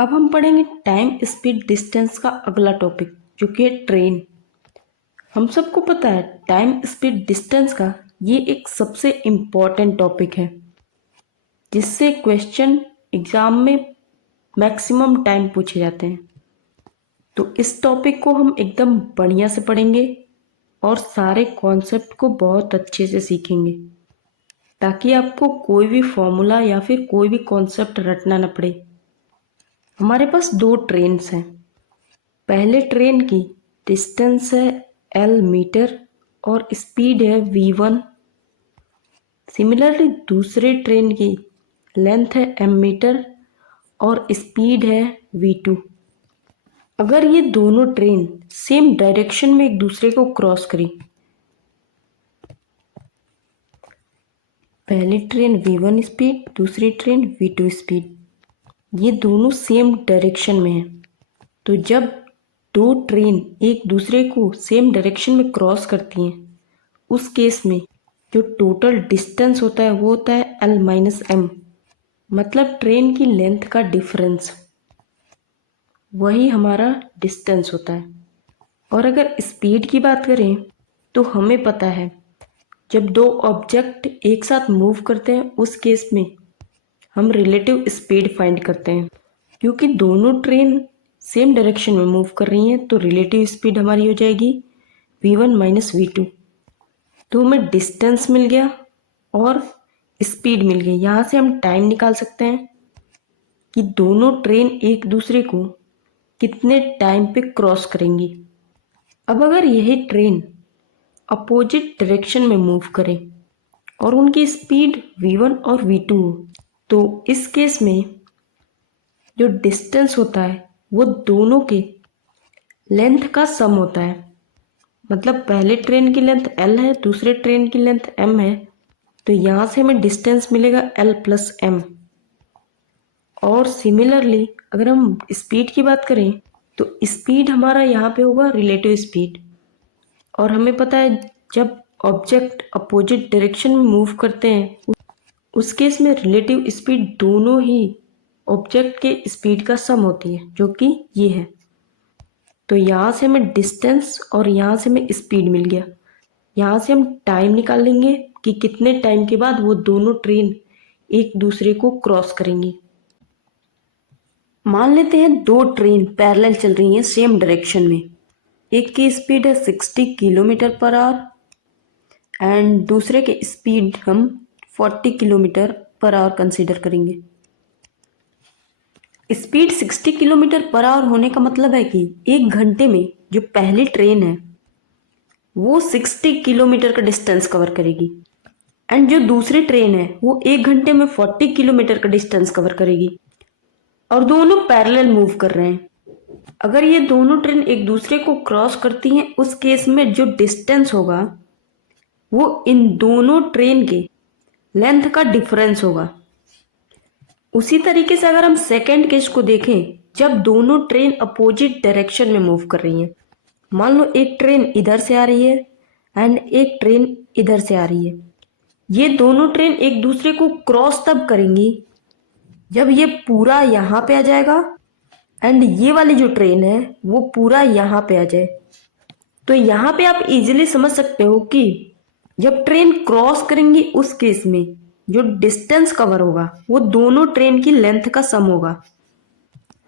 अब हम पढ़ेंगे टाइम स्पीड डिस्टेंस का अगला टॉपिक जो कि है ट्रेन। हम सबको पता है टाइम स्पीड डिस्टेंस का ये एक सबसे इम्पॉर्टेंट टॉपिक है जिससे क्वेश्चन एग्जाम में मैक्सिमम टाइम पूछे जाते हैं। तो इस टॉपिक को हम एकदम बढ़िया से पढ़ेंगे और सारे कॉन्सेप्ट को बहुत अच्छे से सीखेंगे ताकि आपको कोई भी फॉर्मूला या फिर कोई भी कॉन्सेप्ट रटना न पड़े। हमारे पास दो ट्रेन्स हैं। पहले ट्रेन की डिस्टेंस है L मीटर और स्पीड है v1। सिमिलरली दूसरे ट्रेन की लेंथ है m मीटर और स्पीड है v2। अगर ये दोनों ट्रेन सेम डायरेक्शन में एक दूसरे को क्रॉस करें, पहली ट्रेन v1 स्पीड, दूसरी ट्रेन v2 स्पीड, ये दोनों सेम डायरेक्शन में है, तो जब दो ट्रेन एक दूसरे को सेम डायरेक्शन में क्रॉस करती हैं उस केस में जो टोटल डिस्टेंस होता है वो होता है L माइनस M, मतलब ट्रेन की लेंथ का डिफरेंस, वही हमारा डिस्टेंस होता है। और अगर स्पीड की बात करें तो हमें पता है जब दो ऑब्जेक्ट एक साथ मूव करते हैं उस केस में हम रिलेटिव स्पीड फाइंड करते हैं। क्योंकि दोनों ट्रेन सेम डायरेक्शन में मूव कर रही हैं तो रिलेटिव स्पीड हमारी हो जाएगी v1 माइनस v2। तो हमें डिस्टेंस मिल गया और स्पीड मिल गई। यहाँ से हम टाइम निकाल सकते हैं कि दोनों ट्रेन एक दूसरे को कितने टाइम पे क्रॉस करेंगी। अब अगर यही ट्रेन अपोजिट डायरेक्शन में मूव करें और उनकी स्पीड v1 और v2 हो तो इस केस में जो डिस्टेंस होता है वो दोनों के लेंथ का सम होता है। मतलब पहले ट्रेन की लेंथ L है, दूसरे ट्रेन की लेंथ M है, तो यहाँ से हमें डिस्टेंस मिलेगा L प्लस M। और सिमिलरली अगर हम स्पीड की बात करें तो स्पीड हमारा यहाँ पे होगा रिलेटिव स्पीड। और हमें पता है जब ऑब्जेक्ट अपोजिट डायरेक्शन में मूव करते हैं उस केस में रिलेटिव स्पीड दोनों ही ऑब्जेक्ट के स्पीड का सम होती है जो कि ये है। तो यहाँ से हमें डिस्टेंस और यहाँ से हमें स्पीड मिल गया। यहाँ से हम टाइम निकाल लेंगे कि कितने टाइम के बाद वो दोनों ट्रेन एक दूसरे को क्रॉस करेंगी। मान लेते हैं दो ट्रेन पैरेलल चल रही हैं सेम डायरेक्शन में। एक की स्पीड है 60 किलोमीटर पर आवर एंड दूसरे के स्पीड हम 40 किलोमीटर पर आवर कंसीडर करेंगे। स्पीड 60 किलोमीटर पर आवर होने का मतलब है कि एक घंटे में जो पहली ट्रेन है वो 60 किलोमीटर का डिस्टेंस कवर करेगी एंड जो दूसरी ट्रेन है वो एक घंटे में 40 किलोमीटर का डिस्टेंस कवर करेगी और दोनों पैरेलल मूव कर रहे हैं। अगर ये दोनों ट्रेन एक दूसरे को क्रॉस करती हैं उस केस में जो डिस्टेंस होगा वो इन दोनों ट्रेन के लेंथ का डिफरेंस होगा। उसी तरीके से अगर हम सेकेंड केस को देखें जब दोनों ट्रेन अपोजिट डायरेक्शन में मूव कर रही हैं, मान लो एक ट्रेन इधर से आ रही है एंड एक ट्रेन इधर से आ रही है, ये दोनों ट्रेन एक दूसरे को क्रॉस तब करेंगी जब ये पूरा यहाँ पे आ जाएगा एंड ये वाली जो ट्रेन है वो पूरा यहाँ पे आ जाए। तो यहाँ पे आप इजीली समझ सकते हो कि जब ट्रेन क्रॉस करेंगी उस केस में जो डिस्टेंस कवर होगा वो दोनों ट्रेन की लेंथ का सम होगा,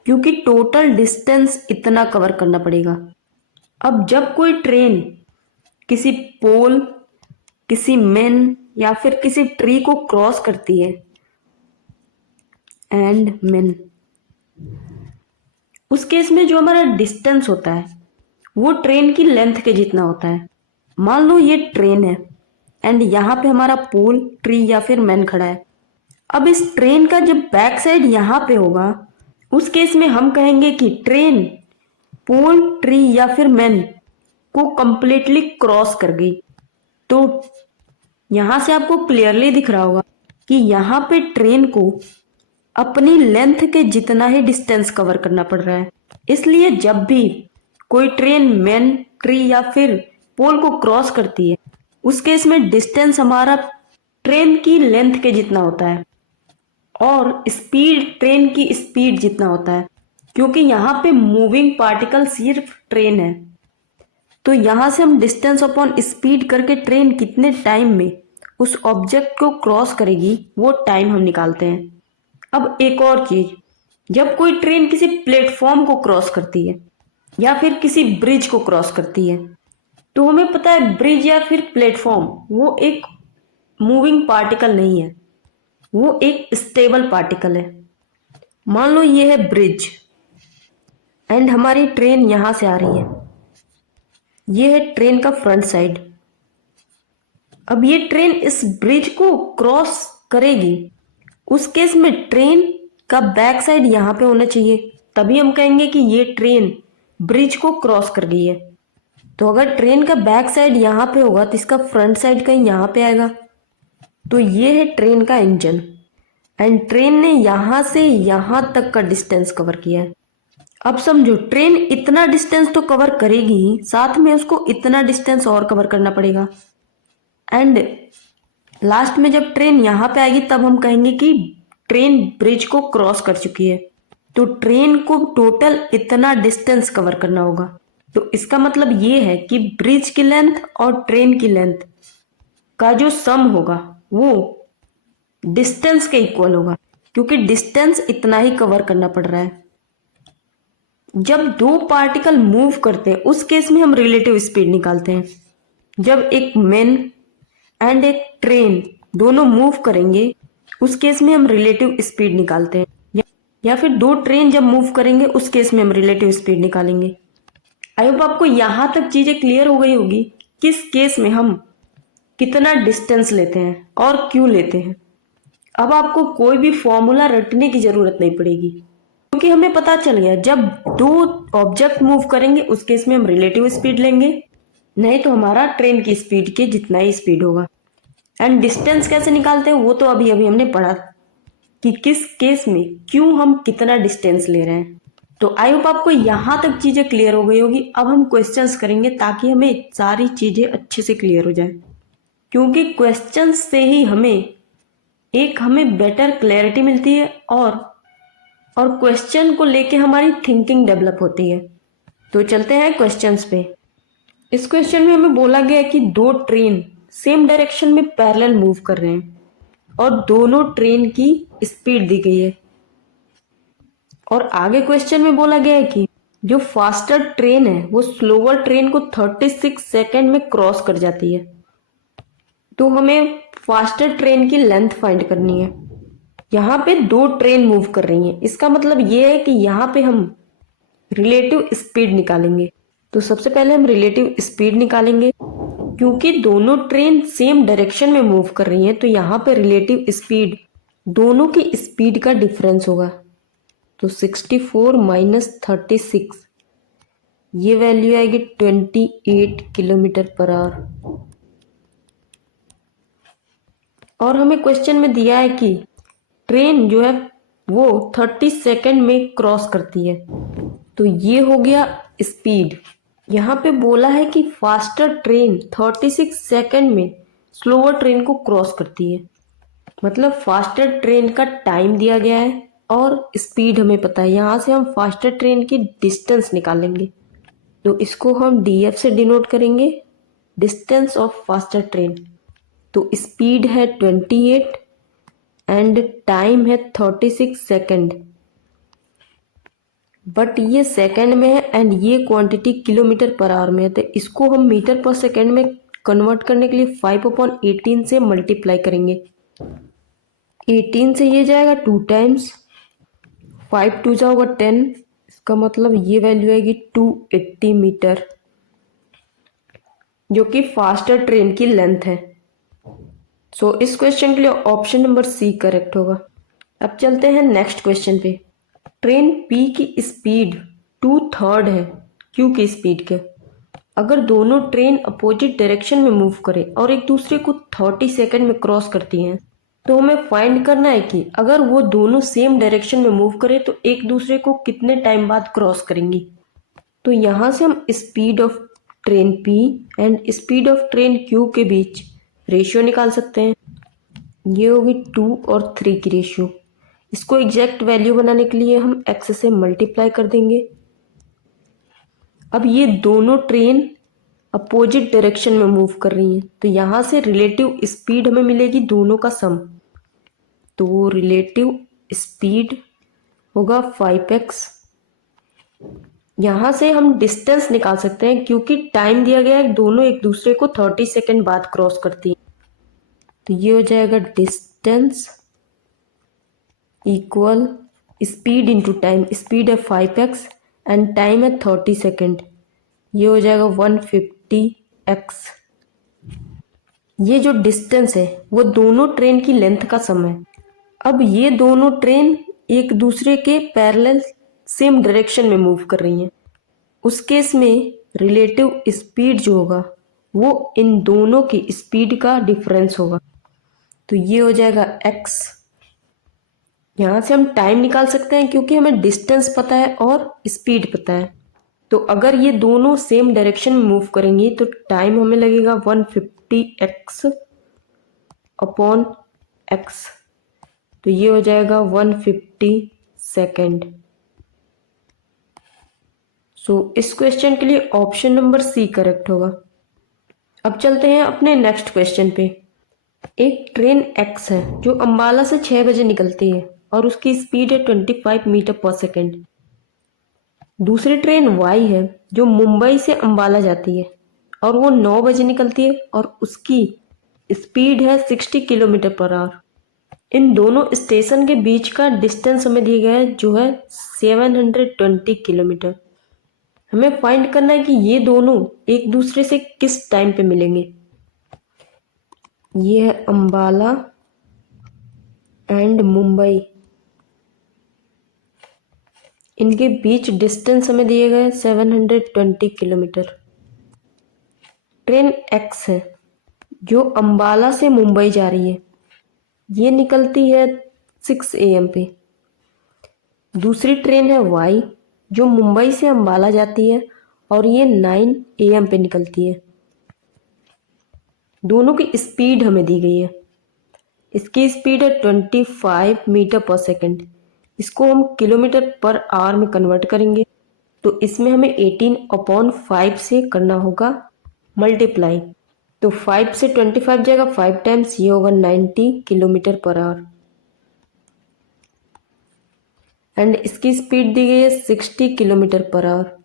क्योंकि टोटल डिस्टेंस इतना कवर करना पड़ेगा। अब जब कोई ट्रेन किसी पोल, किसी मेन या फिर किसी ट्री को क्रॉस करती है एंड मेन, उस केस में जो हमारा डिस्टेंस होता है वो ट्रेन की लेंथ के जितना होता है। मान लो ये ट्रेन है एंड यहाँ पे हमारा पोल, ट्री या फिर मैन खड़ा है। अब इस ट्रेन का जब बैक साइड यहाँ पे होगा उस केस में हम कहेंगे कि ट्रेन पोल, ट्री या फिर मैन को कंप्लीटली क्रॉस कर गई। तो यहाँ से आपको क्लियरली दिख रहा होगा कि यहाँ पे ट्रेन को अपनी लेंथ के जितना ही डिस्टेंस कवर करना पड़ रहा है। इसलिए जब भी कोई ट्रेन मैन, ट्री या फिर पोल को क्रॉस करती है उस केस में डिस्टेंस हमारा ट्रेन की लेंथ के जितना होता है और स्पीड ट्रेन की स्पीड जितना होता है। क्योंकि यहाँ पे मूविंग पार्टिकल सिर्फ ट्रेन है। तो यहाँ से हम डिस्टेंस अपॉन स्पीड करके ट्रेन कितने टाइम में उस ऑब्जेक्ट को क्रॉस करेगी वो टाइम हम निकालते हैं। अब एक और चीज, जब कोई ट्रेन किसी प्लेटफॉर्म को क्रॉस करती है या फिर किसी ब्रिज को क्रॉस करती है, तो हमें पता है ब्रिज या फिर प्लेटफॉर्म वो एक मूविंग पार्टिकल नहीं है, वो एक स्टेबल पार्टिकल है। मान लो ये है ब्रिज एंड हमारी ट्रेन यहां से आ रही है, ये है ट्रेन का फ्रंट साइड। अब ये ट्रेन इस ब्रिज को क्रॉस करेगी, उस केस में ट्रेन का बैक साइड यहां पे होना चाहिए, तभी हम कहेंगे कि ये ट्रेन ब्रिज को क्रॉस कर गई है। तो अगर ट्रेन का बैक साइड यहाँ पे होगा तो इसका फ्रंट साइड कहीं यहाँ पे आएगा। तो ये है ट्रेन का इंजन एंड ट्रेन ने यहाँ से यहाँ तक का डिस्टेंस कवर किया है। अब समझो ट्रेन इतना डिस्टेंस तो कवर करेगी ही, साथ में उसको इतना डिस्टेंस और कवर करना पड़ेगा एंड लास्ट में जब ट्रेन यहाँ पे आएगी तब हम कहेंगे कि ट्रेन ब्रिज को क्रॉस कर चुकी है। तो ट्रेन को टोटल इतना डिस्टेंस कवर करना होगा। तो इसका मतलब ये है कि ब्रिज की लेंथ और ट्रेन की लेंथ का जो सम होगा वो डिस्टेंस के इक्वल होगा, क्योंकि डिस्टेंस इतना ही कवर करना पड़ रहा है। जब दो पार्टिकल मूव करते हैं उस केस में हम रिलेटिव स्पीड निकालते हैं। जब एक मैन एंड एक ट्रेन दोनों मूव करेंगे उस केस में हम रिलेटिव स्पीड निकालते हैं, या फिर दो ट्रेन जब मूव करेंगे उस केस में हम रिलेटिव स्पीड निकालेंगे। आई होप आपको यहां तक चीजें क्लियर हो गई होगी, किस केस में हम कितना डिस्टेंस लेते हैं और क्यों लेते हैं। अब आपको कोई भी फॉर्मूला रटने की जरूरत नहीं पड़ेगी, क्योंकि हमें पता चल गया जब दो ऑब्जेक्ट मूव करेंगे उस केस में हम रिलेटिव स्पीड लेंगे, नहीं तो हमारा ट्रेन की स्पीड के जितना ही स्पीड होगा। एंड डिस्टेंस कैसे निकालते हैं वो तो अभी हमने पढ़ा कि किस केस में क्यों हम कितना डिस्टेंस ले रहे हैं। तो आई होप आपको यहां तक चीजें क्लियर हो गई होगी। अब हम क्वेश्चंस करेंगे ताकि हमें सारी चीजें अच्छे से क्लियर हो जाए, क्योंकि क्वेश्चंस से ही हमें बेटर क्लैरिटी मिलती है और क्वेश्चन को लेके हमारी थिंकिंग डेवलप होती है। तो चलते हैं क्वेश्चंस पे। इस क्वेश्चन में हमें बोला गया है कि दो ट्रेन सेम डायरेक्शन में पैरेलल मूव कर रहे हैं और दोनों ट्रेन की स्पीड दी गई है। और आगे क्वेश्चन में बोला गया है कि जो फास्टर ट्रेन है वो स्लोअर ट्रेन को 36 सेकंड में क्रॉस कर जाती है। तो हमें फास्टर ट्रेन की लेंथ फाइंड करनी है। यहाँ पे दो ट्रेन मूव कर रही हैं, इसका मतलब ये है कि यहाँ पे हम रिलेटिव स्पीड निकालेंगे। तो सबसे पहले हम रिलेटिव स्पीड निकालेंगे, क्योंकि दोनों ट्रेन सेम डायरेक्शन में मूव कर रही हैं तो यहाँ पे रिलेटिव स्पीड दोनों की स्पीड का डिफरेंस होगा। तो 64 माइनस 36 ये वैल्यू आएगी 28 किलोमीटर पर आवर। और हमें क्वेश्चन में दिया है कि ट्रेन जो है वो 30 सेकंड में क्रॉस करती है। तो ये हो गया स्पीड। यहाँ पे बोला है कि फास्टर ट्रेन 36 सेकंड में स्लोअर ट्रेन को क्रॉस करती है, मतलब फास्टर ट्रेन का टाइम दिया गया है और स्पीड हमें पता है। यहाँ से हम फास्टर ट्रेन की डिस्टेंस निकालेंगे, तो इसको हम डीएफ से डिनोट करेंगे, डिस्टेंस ऑफ फास्टर ट्रेन। तो स्पीड है 28 एंड टाइम है 36 सेकंड, बट ये सेकंड में है एंड ये क्वांटिटी किलोमीटर पर आवर में है। तो इसको हम मीटर पर सेकंड में कन्वर्ट करने के लिए 5/18 से मल्टीप्लाई करेंगे। 18 से ये जाएगा 2 टाइम्स, 5 2 जा होगा 10, इसका मतलब ये वैल्यू आएगी 280 मीटर, जो कि फास्टर ट्रेन की लेंथ है। सो इस क्वेश्चन के लिए ऑप्शन नंबर सी करेक्ट होगा। अब चलते हैं नेक्स्ट क्वेश्चन पे। ट्रेन पी की स्पीड 2/3 है क्यू की स्पीड के। अगर दोनों ट्रेन अपोजिट डायरेक्शन में मूव करें और एक दूसरे को 30 सेकंड में क्रॉस करती हैं, तो हमें फाइंड करना है कि अगर वो दोनों सेम डायरेक्शन में मूव करें तो एक दूसरे को कितने टाइम बाद क्रॉस करेंगी। तो यहाँ से हम speed of train P and speed of train Q के बीच रेशियो निकाल सकते हैं। ये होगी 2 और 3 की रेशियो। इसको एग्जैक्ट वैल्यू बनाने के लिए हम x से मल्टीप्लाई कर देंगे। अब ये दोनों ट्रेन अपोजिट डायरेक्शन में मूव कर रही हैं, तो यहाँ से रिलेटिव स्पीड हमें मिलेगी दोनों का सम। तो रिलेटिव स्पीड होगा 5x। यहाँ से हम डिस्टेंस निकाल सकते हैं क्योंकि टाइम दिया गया है, दोनों एक दूसरे को 30 सेकेंड बाद क्रॉस करती हैं। तो ये हो जाएगा distance equal speed into time. Speed है 5x एंड टाइम है 30 सेकेंड। ये हो जाएगा 150x। ये जो डिस्टेंस है वो दोनों ट्रेन की लेंथ का सम है। अब ये दोनों ट्रेन एक दूसरे के पैरेलल सेम डायरेक्शन में मूव कर रही हैं। उस केस में रिलेटिव स्पीड जो होगा वो इन दोनों की स्पीड का डिफरेंस होगा। तो ये हो जाएगा x। यहाँ से हम टाइम निकाल सकते हैं क्योंकि हमें डिस्टेंस पता है और स्पीड पता है। तो अगर ये दोनों सेम डायरेक्शन में मूव करेंगी तो टाइम हमें लगेगा 150x अपॉन x। तो ये हो जाएगा 150 सेकेंड। सो इस क्वेश्चन के लिए ऑप्शन नंबर सी करेक्ट होगा। अब चलते हैं अपने नेक्स्ट क्वेश्चन पे। एक ट्रेन x है जो अंबाला से 6 बजे निकलती है और उसकी स्पीड है 25 मीटर पर सेकेंड। दूसरी ट्रेन y है जो मुंबई से अंबाला जाती है और वो 9 बजे निकलती है और उसकी स्पीड है 60 किलोमीटर पर आवर। इन दोनों स्टेशन के बीच का डिस्टेंस हमें दिया गया है जो है 720 किलोमीटर। हमें फाइंड करना है कि ये दोनों एक दूसरे से किस टाइम पे मिलेंगे। ये है अंबाला एंड मुंबई, इनके बीच डिस्टेंस हमें दिए गए 720 किलोमीटर। ट्रेन x है जो अंबाला से मुंबई जा रही है, ये निकलती है 6 AM पे। दूसरी ट्रेन है y जो मुंबई से अंबाला जाती है और ये 9 AM पे निकलती है। दोनों की स्पीड हमें दी गई है। इसकी स्पीड है 25 मीटर पर सेकेंड। इसको हम किलोमीटर पर आवर में कन्वर्ट करेंगे तो इसमें हमें 18/5 से करना होगा मल्टीप्लाई। तो 5 से 25 जाएगा 5 टाइम्स, ये होगा 90 किलोमीटर पर आवर। एंड इसकी स्पीड दी गई है 60 किलोमीटर पर आवर।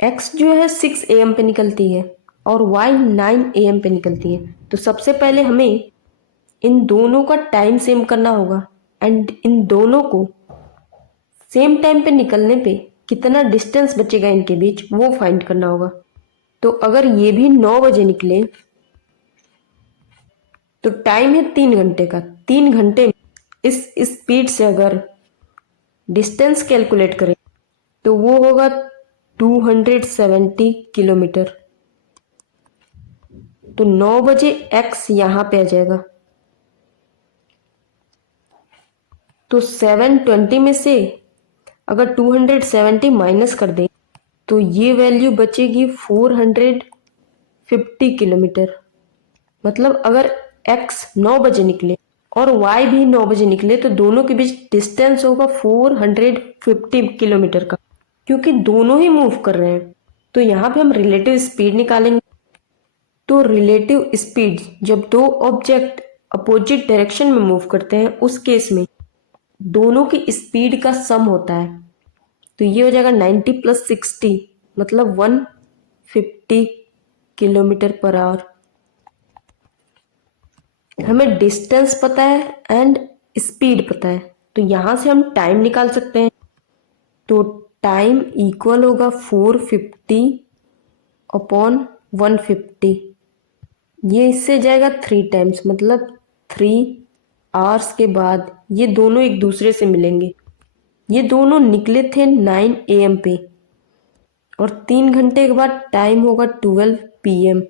x जो है 6 AM पे निकलती है और y 9 AM पे निकलती है। तो सबसे पहले हमें इन दोनों का टाइम सेम करना होगा एंड इन दोनों को सेम टाइम पे निकलने पे कितना डिस्टेंस बचेगा इनके बीच वो फाइंड करना होगा। तो अगर ये भी 9 बजे निकले तो टाइम है 3 घंटे का। 3 घंटे इस स्पीड से अगर डिस्टेंस कैलकुलेट करें तो वो होगा 270 किलोमीटर। तो 9 बजे x यहाँ पे आ जाएगा। तो 720 में से अगर 270 माइनस कर दें तो ये वैल्यू बचेगी 450 किलोमीटर। मतलब अगर x 9 बजे निकले और y भी 9 बजे निकले तो दोनों के बीच डिस्टेंस होगा 450 किलोमीटर का, क्योंकि दोनों ही मूव कर रहे हैं। तो यहाँ पे हम रिलेटिव स्पीड निकालेंगे। तो रिलेटिव स्पीड जब दो ऑब्जेक्ट अपोजिट डायरेक्शन में मूव करते हैं उस केस में दोनों की स्पीड का सम होता है। तो ये हो जाएगा 90 + 60 मतलब 150 किलोमीटर पर आवर। हमें डिस्टेंस पता है एंड स्पीड पता है, तो यहाँ से हम टाइम निकाल सकते हैं। तो टाइम इक्वल होगा 450 अपॉन 150। ये इससे जाएगा 3 टाइम्स, मतलब 3 आवर्स के बाद ये दोनों एक दूसरे से मिलेंगे। ये दोनों निकले थे 9 AM पे और 3 घंटे के बाद टाइम होगा 12 PM।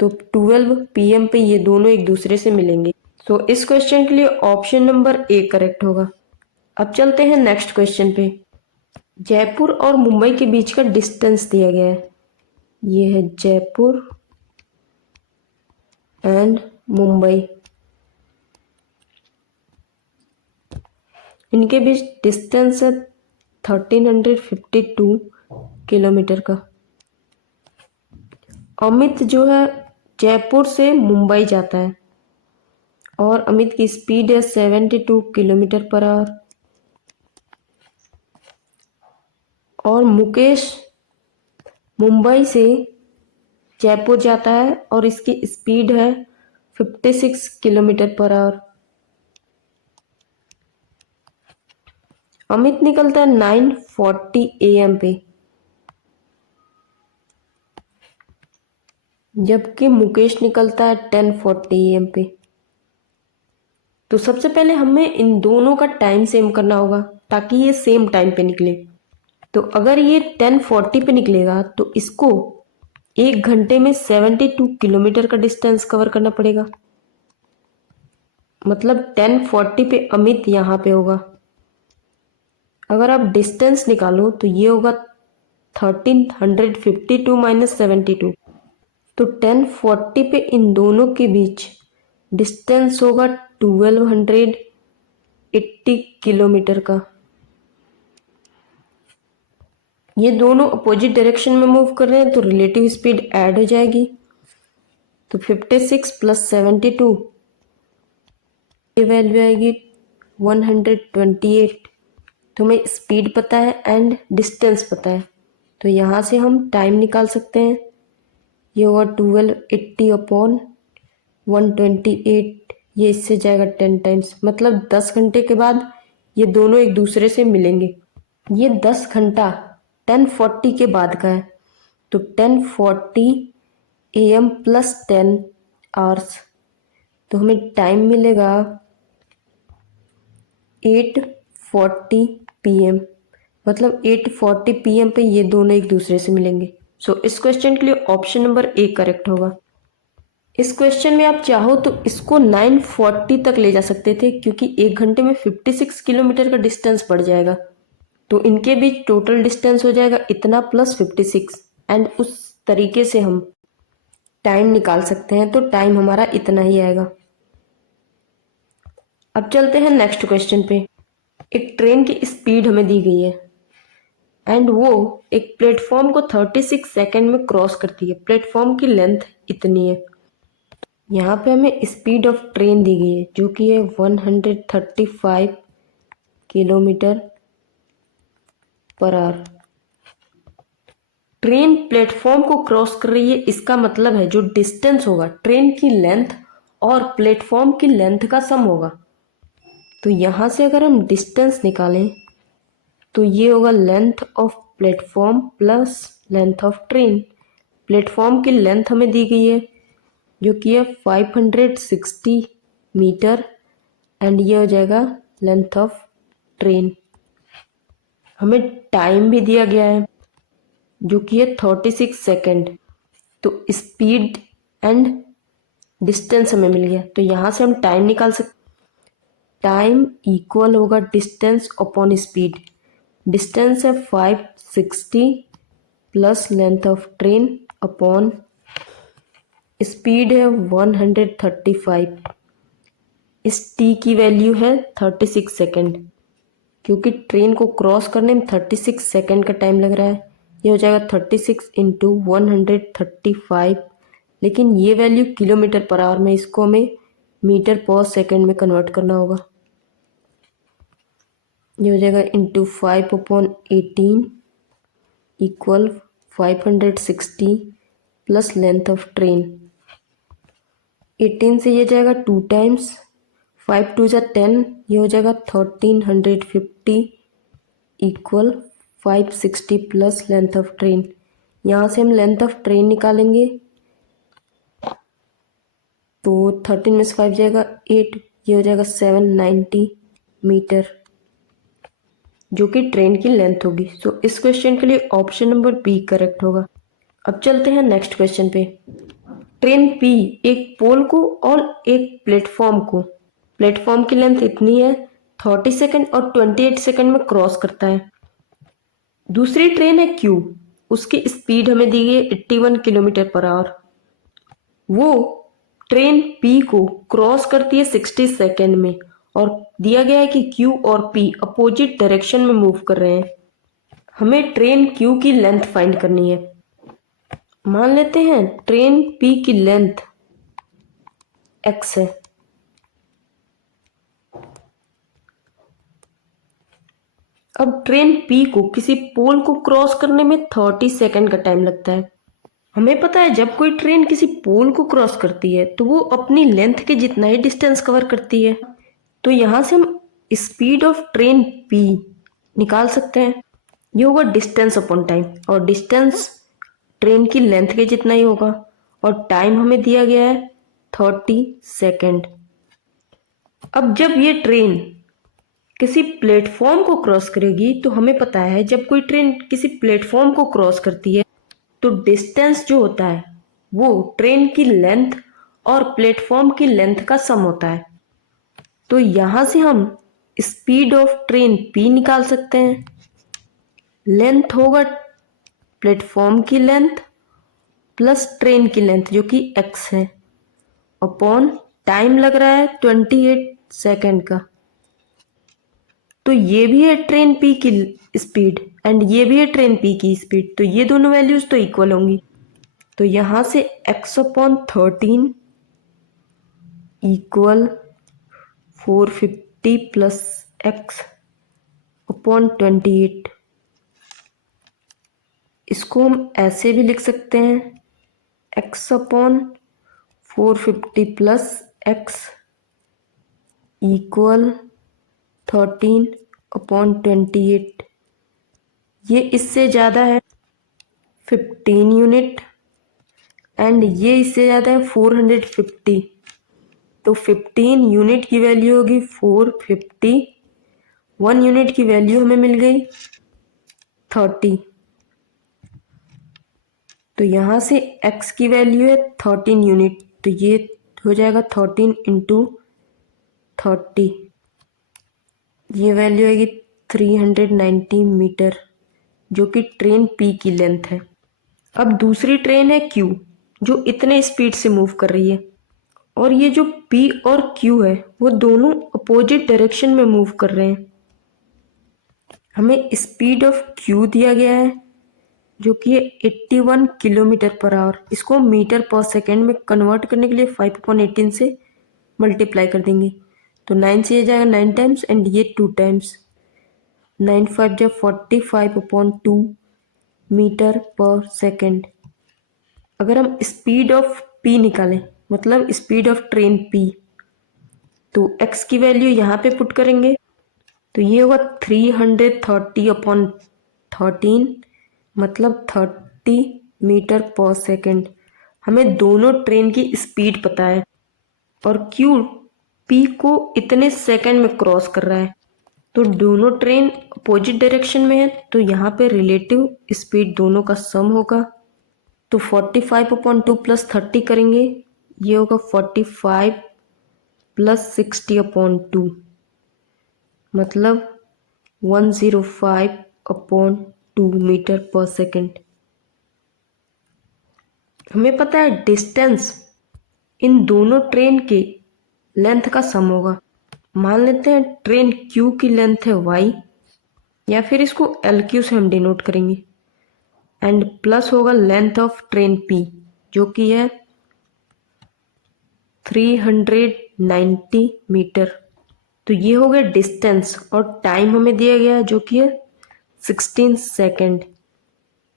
तो 12 PM पे ये दोनों एक दूसरे से मिलेंगे। तो इस क्वेश्चन के लिए ऑप्शन नंबर ए करेक्ट होगा। अब चलते हैं नेक्स्ट क्वेश्चन पे। जयपुर और मुंबई के बीच का डिस्टेंस दिया गया है। ये है जयपुर एंड मुंबई। इनके बीच डिस्टेंस है 1352 किलोमीटर का। अमित जो है जयपुर से मुंबई जाता है और अमित की स्पीड है 72 किलोमीटर पर आवर। और मुकेश मुंबई से जयपुर जाता है और इसकी स्पीड है 56 किलोमीटर पर आवर। अमित निकलता है 9:40 AM पे, जबकि मुकेश निकलता है 10:40 AM पे। तो सबसे पहले हमें इन दोनों का टाइम सेम करना होगा ताकि ये सेम टाइम पे निकले। तो अगर ये 10:40 पे निकलेगा तो इसको 1 घंटे में 72 किलोमीटर का डिस्टेंस कवर करना पड़ेगा। मतलब 10:40 पे अमित यहाँ पे होगा। अगर आप डिस्टेंस निकालो तो ये होगा 1352 माइनस 72। तो 10:40 पे इन दोनों के बीच डिस्टेंस होगा 1280 किलोमीटर का। ये दोनों अपोजिट डायरेक्शन में मूव कर रहे हैं तो रिलेटिव स्पीड ऐड हो जाएगी। तो 56 प्लस 72 ये वैल्यू आएगी 128। तो हमें स्पीड पता है एंड डिस्टेंस पता है, तो यहाँ से हम टाइम निकाल सकते हैं। ये होगा 1280 अपॉन 128। ये इससे जाएगा 10 टाइम्स, मतलब 10 घंटे के बाद ये दोनों एक दूसरे से मिलेंगे। ये 10 घंटा 10:40 के बाद का है, तो 10:40 AM प्लस 10 आवर्स। तो हमें टाइम मिलेगा 8:40 PM, मतलब 8:40 PM पे ये दोनों एक दूसरे से मिलेंगे। सो इस क्वेश्चन के लिए ऑप्शन नंबर ए करेक्ट होगा। इस क्वेश्चन में आप चाहो तो इसको 9:40 तक ले जा सकते थे, क्योंकि 1 घंटे में 56 किलोमीटर का डिस्टेंस बढ़ जाएगा। तो इनके बीच टोटल डिस्टेंस हो जाएगा इतना प्लस 56, एंड उस तरीके से हम टाइम निकाल सकते हैं। तो टाइम हमारा इतना ही आएगा। अब चलते हैं नेक्स्ट क्वेश्चन पे। एक ट्रेन की स्पीड हमें दी गई है एंड वो एक प्लेटफॉर्म को 36 सेकेंड में क्रॉस करती है। प्लेटफॉर्म की लेंथ इतनी है। यहाँ पे हमें स्पीड ऑफ ट्रेन दी गई है जो कि है 135 kilometre per hour. Train platform को क्रॉस कर रही है, इसका मतलब है जो डिस्टेंस होगा ट्रेन की लेंथ और प्लेटफॉर्म की लेंथ का सम होगा। तो यहाँ से अगर हम डिस्टेंस निकालें तो ये होगा length of platform plus length of train. Platform की लेंथ हमें दी गई है जो कि है 560 मीटर, एंड ये हो जाएगा लेंथ ऑफ ट्रेन। हमें टाइम भी दिया गया है जो कि है 36 सेकेंड। तो स्पीड एंड डिस्टेंस हमें मिल गया, तो यहाँ से हम टाइम निकाल सकते। टाइम इक्वल होगा डिस्टेंस अपॉन स्पीड। डिस्टेंस है 560 plus length of train upon speed है 135। इस टी की वैल्यू है 36 सेकेंड, क्योंकि ट्रेन को क्रॉस करने में 36 सेकेंड का टाइम लग रहा है। ये हो जाएगा 36 इंटू 135, लेकिन ये वैल्यू किलोमीटर पर आवर में, इसको हमें मीटर पर सेकेंड में कन्वर्ट करना होगा। ये हो जाएगा into 5/18 equal 560 plus length of train. 18 से ये जाएगा 2 टाइम्स, 5 2 जा 10, ये हो जाएगा 1350 equal 560 plus length of train. यहाँ से हम लेंथ ऑफ ट्रेन निकालेंगे तो 13 में से 5 जाएगा 8, ये हो जाएगा 790 मीटर, जो कि ट्रेन की लेंथ होगी। सो इस क्वेश्चन के लिए ऑप्शन नंबर बी करेक्ट होगा। अब चलते हैं नेक्स्ट क्वेश्चन पे। ट्रेन पी एक पोल को और एक प्लेटफॉर्म को, प्लेटफॉर्म की लेंथ इतनी है 30 सेकेंड और 28 सेकेंड में क्रॉस करता है। दूसरी ट्रेन है क्यू, उसकी स्पीड हमें दी गई है 81 किलोमीटर पर आवर। वो ट्रेन P को क्रॉस करती है 60 सेकेंड में और दिया गया है कि Q और P अपोजिट डायरेक्शन में मूव कर रहे हैं। हमें ट्रेन Q की लेंथ फाइंड करनी है। मान लेते हैं ट्रेन P की लेंथ x है। अब ट्रेन P को किसी पोल को क्रॉस करने में 30 सेकेंड का टाइम लगता है। हमें पता है जब कोई ट्रेन किसी पोल को क्रॉस करती है तो वो अपनी लेंथ के जितना ही डिस्टेंस कवर करती है। तो यहाँ से हम स्पीड ऑफ ट्रेन P निकाल सकते हैं। ये होगा डिस्टेंस अपॉन टाइम और डिस्टेंस ट्रेन की लेंथ के जितना ही होगा और टाइम हमें दिया गया है 30 सेकेंड। अब जब ये ट्रेन किसी प्लेटफॉर्म को क्रॉस करेगी तो हमें पता है जब कोई ट्रेन किसी प्लेटफॉर्म को क्रॉस करती है तो डिस्टेंस जो होता है वो ट्रेन की लेंथ और प्लेटफॉर्म की लेंथ का सम होता है। तो यहाँ से हम स्पीड ऑफ ट्रेन P निकाल सकते हैं। लेंथ होगा प्लेटफॉर्म की लेंथ प्लस ट्रेन की लेंथ जो कि x है अपॉन टाइम लग रहा है 28 सेकेंड का। तो ये भी है ट्रेन P की स्पीड एंड ये भी है ट्रेन P की स्पीड, तो ये दोनों वैल्यूज तो इक्वल होंगी। तो यहाँ से x upon 13 equal 450 plus x upon 28। इसको हम ऐसे भी लिख सकते हैं x upon 450 plus x equal 13 upon 28। ये इससे ज़्यादा है 15 यूनिट एंड ये इससे ज़्यादा है 450। तो 15 यूनिट की वैल्यू होगी 450, 1 यूनिट की वैल्यू हमें मिल गई 30। तो यहाँ से x की वैल्यू है 13 यूनिट, तो ये हो जाएगा 13 इंटू 30। ये वैल्यू आएगी 390 मीटर जो कि ट्रेन P की लेंथ है। अब दूसरी ट्रेन है Q जो इतने स्पीड से मूव कर रही है और ये जो P और Q है वो दोनों अपोजिट डायरेक्शन में मूव कर रहे हैं। हमें स्पीड ऑफ Q दिया गया है जो कि है 81 किलोमीटर पर आवर। इसको मीटर पर सेकेंड में कन्वर्ट करने के लिए 5/18 से मल्टीप्लाई कर देंगे। तो 9 से ये जाएगा 9 टाइम्स एंड ये 2 टाइम्स। 9 5 जा 45/2 मीटर पर सेकेंड। अगर हम स्पीड ऑफ P निकालें मतलब स्पीड ऑफ ट्रेन P तो x की वैल्यू यहाँ पे पुट करेंगे तो ये होगा 330/13 मतलब 30 मीटर पर सेकेंड। हमें दोनों ट्रेन की स्पीड पता है और Q P को इतने सेकेंड में क्रॉस कर रहा है। तो दोनों ट्रेन अपोजिट डायरेक्शन में है तो यहाँ पे रिलेटिव स्पीड दोनों का सम होगा। तो 45/2 प्लस 30 करेंगे, ये होगा 45 प्लस 60/2 मतलब 105/2 मीटर पर सेकेंड। हमें पता है डिस्टेंस इन दोनों ट्रेन के लेंथ का सम होगा। मान लेते हैं ट्रेन Q की लेंथ है y या फिर इसको LQ से हम डिनोट करेंगे एंड प्लस होगा लेंथ ऑफ ट्रेन P जो कि है 390 मीटर। तो ये हो गया डिस्टेंस और टाइम हमें दिया गया है जो कि है 16 सेकेंड।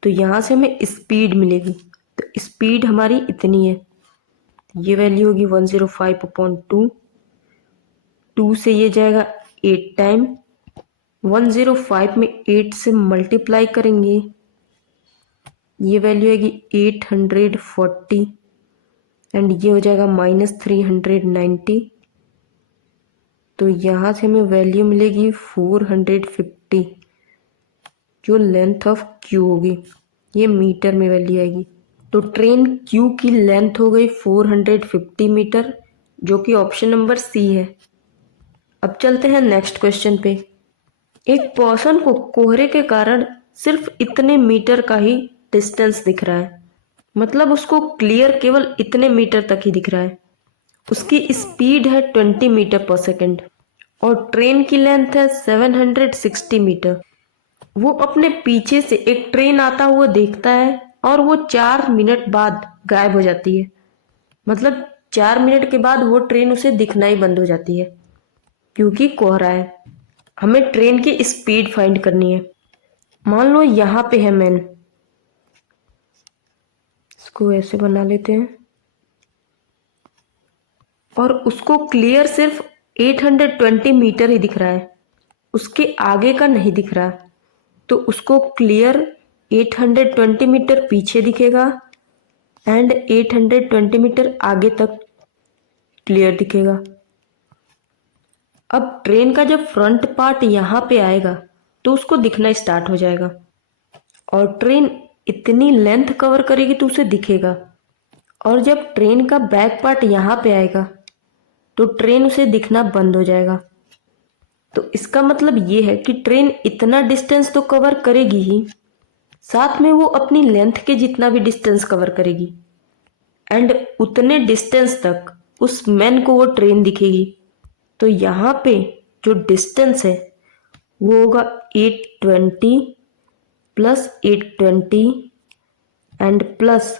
तो यहाँ से हमें स्पीड मिलेगी, तो स्पीड हमारी इतनी है, ये वैल्यू होगी 105/2। 2 से ये जाएगा 8 टाइम, 105 में 8 से मल्टीप्लाई करेंगे, ये वैल्यू आएगी 840 एंड ये हो जाएगा -390। तो यहाँ से हमें वैल्यू मिलेगी 450 जो लेंथ ऑफ Q होगी, ये मीटर में वैल्यू आएगी। तो ट्रेन Q की लेंथ हो गई 450 मीटर जो कि ऑप्शन नंबर C है। अब चलते हैं नेक्स्ट क्वेश्चन पे। एक पर्सन को कोहरे के कारण सिर्फ इतने मीटर का ही डिस्टेंस दिख रहा है, मतलब उसको क्लियर केवल इतने मीटर तक ही दिख रहा है। उसकी स्पीड है 20 मीटर पर सेकेंड और ट्रेन की लेंथ है 760 मीटर। वो अपने पीछे से एक ट्रेन आता हुआ देखता है और वो 4 मिनट बाद गायब हो जाती है। मतलब 4 मिनट के बाद वो ट्रेन उसे दिखना ही बंद हो जाती है क्योंकि कोहरा है। हमें ट्रेन की स्पीड फाइंड करनी है। मान लो यहाँ पे है मैन, इसको ऐसे बना लेते हैं और उसको क्लियर सिर्फ 820 मीटर ही दिख रहा है, उसके आगे का नहीं दिख रहा। तो उसको क्लियर 820 मीटर पीछे दिखेगा एंड 820 मीटर आगे तक क्लियर दिखेगा। अब ट्रेन का जब फ्रंट पार्ट यहाँ पे आएगा तो उसको दिखना स्टार्ट हो जाएगा और ट्रेन इतनी लेंथ कवर करेगी तो उसे दिखेगा। और जब ट्रेन का बैक पार्ट यहाँ पे आएगा तो ट्रेन उसे दिखना बंद हो जाएगा। तो इसका मतलब ये है कि ट्रेन इतना डिस्टेंस तो कवर करेगी ही, साथ में वो अपनी लेंथ के जितना भी डिस्टेंस कवर करेगी एंड उतने डिस्टेंस तक उस मैन को वो ट्रेन दिखेगी। तो यहाँ पे जो डिस्टेंस है वो होगा 820 प्लस 820 एंड प्लस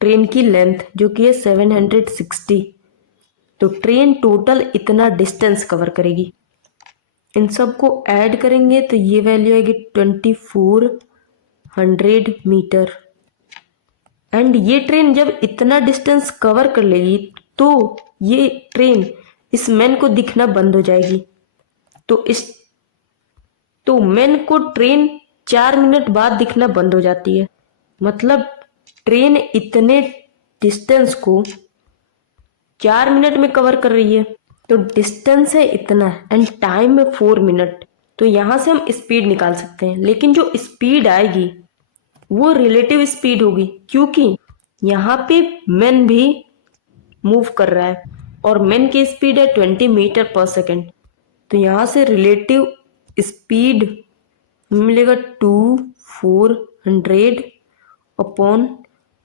ट्रेन की लेंथ जो कि है 760। तो ट्रेन टोटल इतना डिस्टेंस कवर करेगी। इन सब को ऐड करेंगे तो ये वैल्यू आएगी 2400 मीटर। एंड ये ट्रेन जब इतना डिस्टेंस कवर कर लेगी तो ये ट्रेन इस मैन को दिखना बंद हो जाएगी। तो मैन को ट्रेन 4 मिनट बाद दिखना बंद हो जाती है। मतलब ट्रेन इतने डिस्टेंस को 4 मिनट में कवर कर रही है। तो डिस्टेंस है इतना एंड टाइम है 4 मिनट। तो यहाँ से हम स्पीड निकाल सकते हैं, लेकिन जो स्पीड आएगी वो रिलेटिव स्पीड होगी क्योंकि यहाँ पे मैन भी मूव कर रहा है और मैन की स्पीड है 20 मीटर पर सेकेंड। तो यहाँ से रिलेटिव स्पीड मिलेगा 2400 अपॉन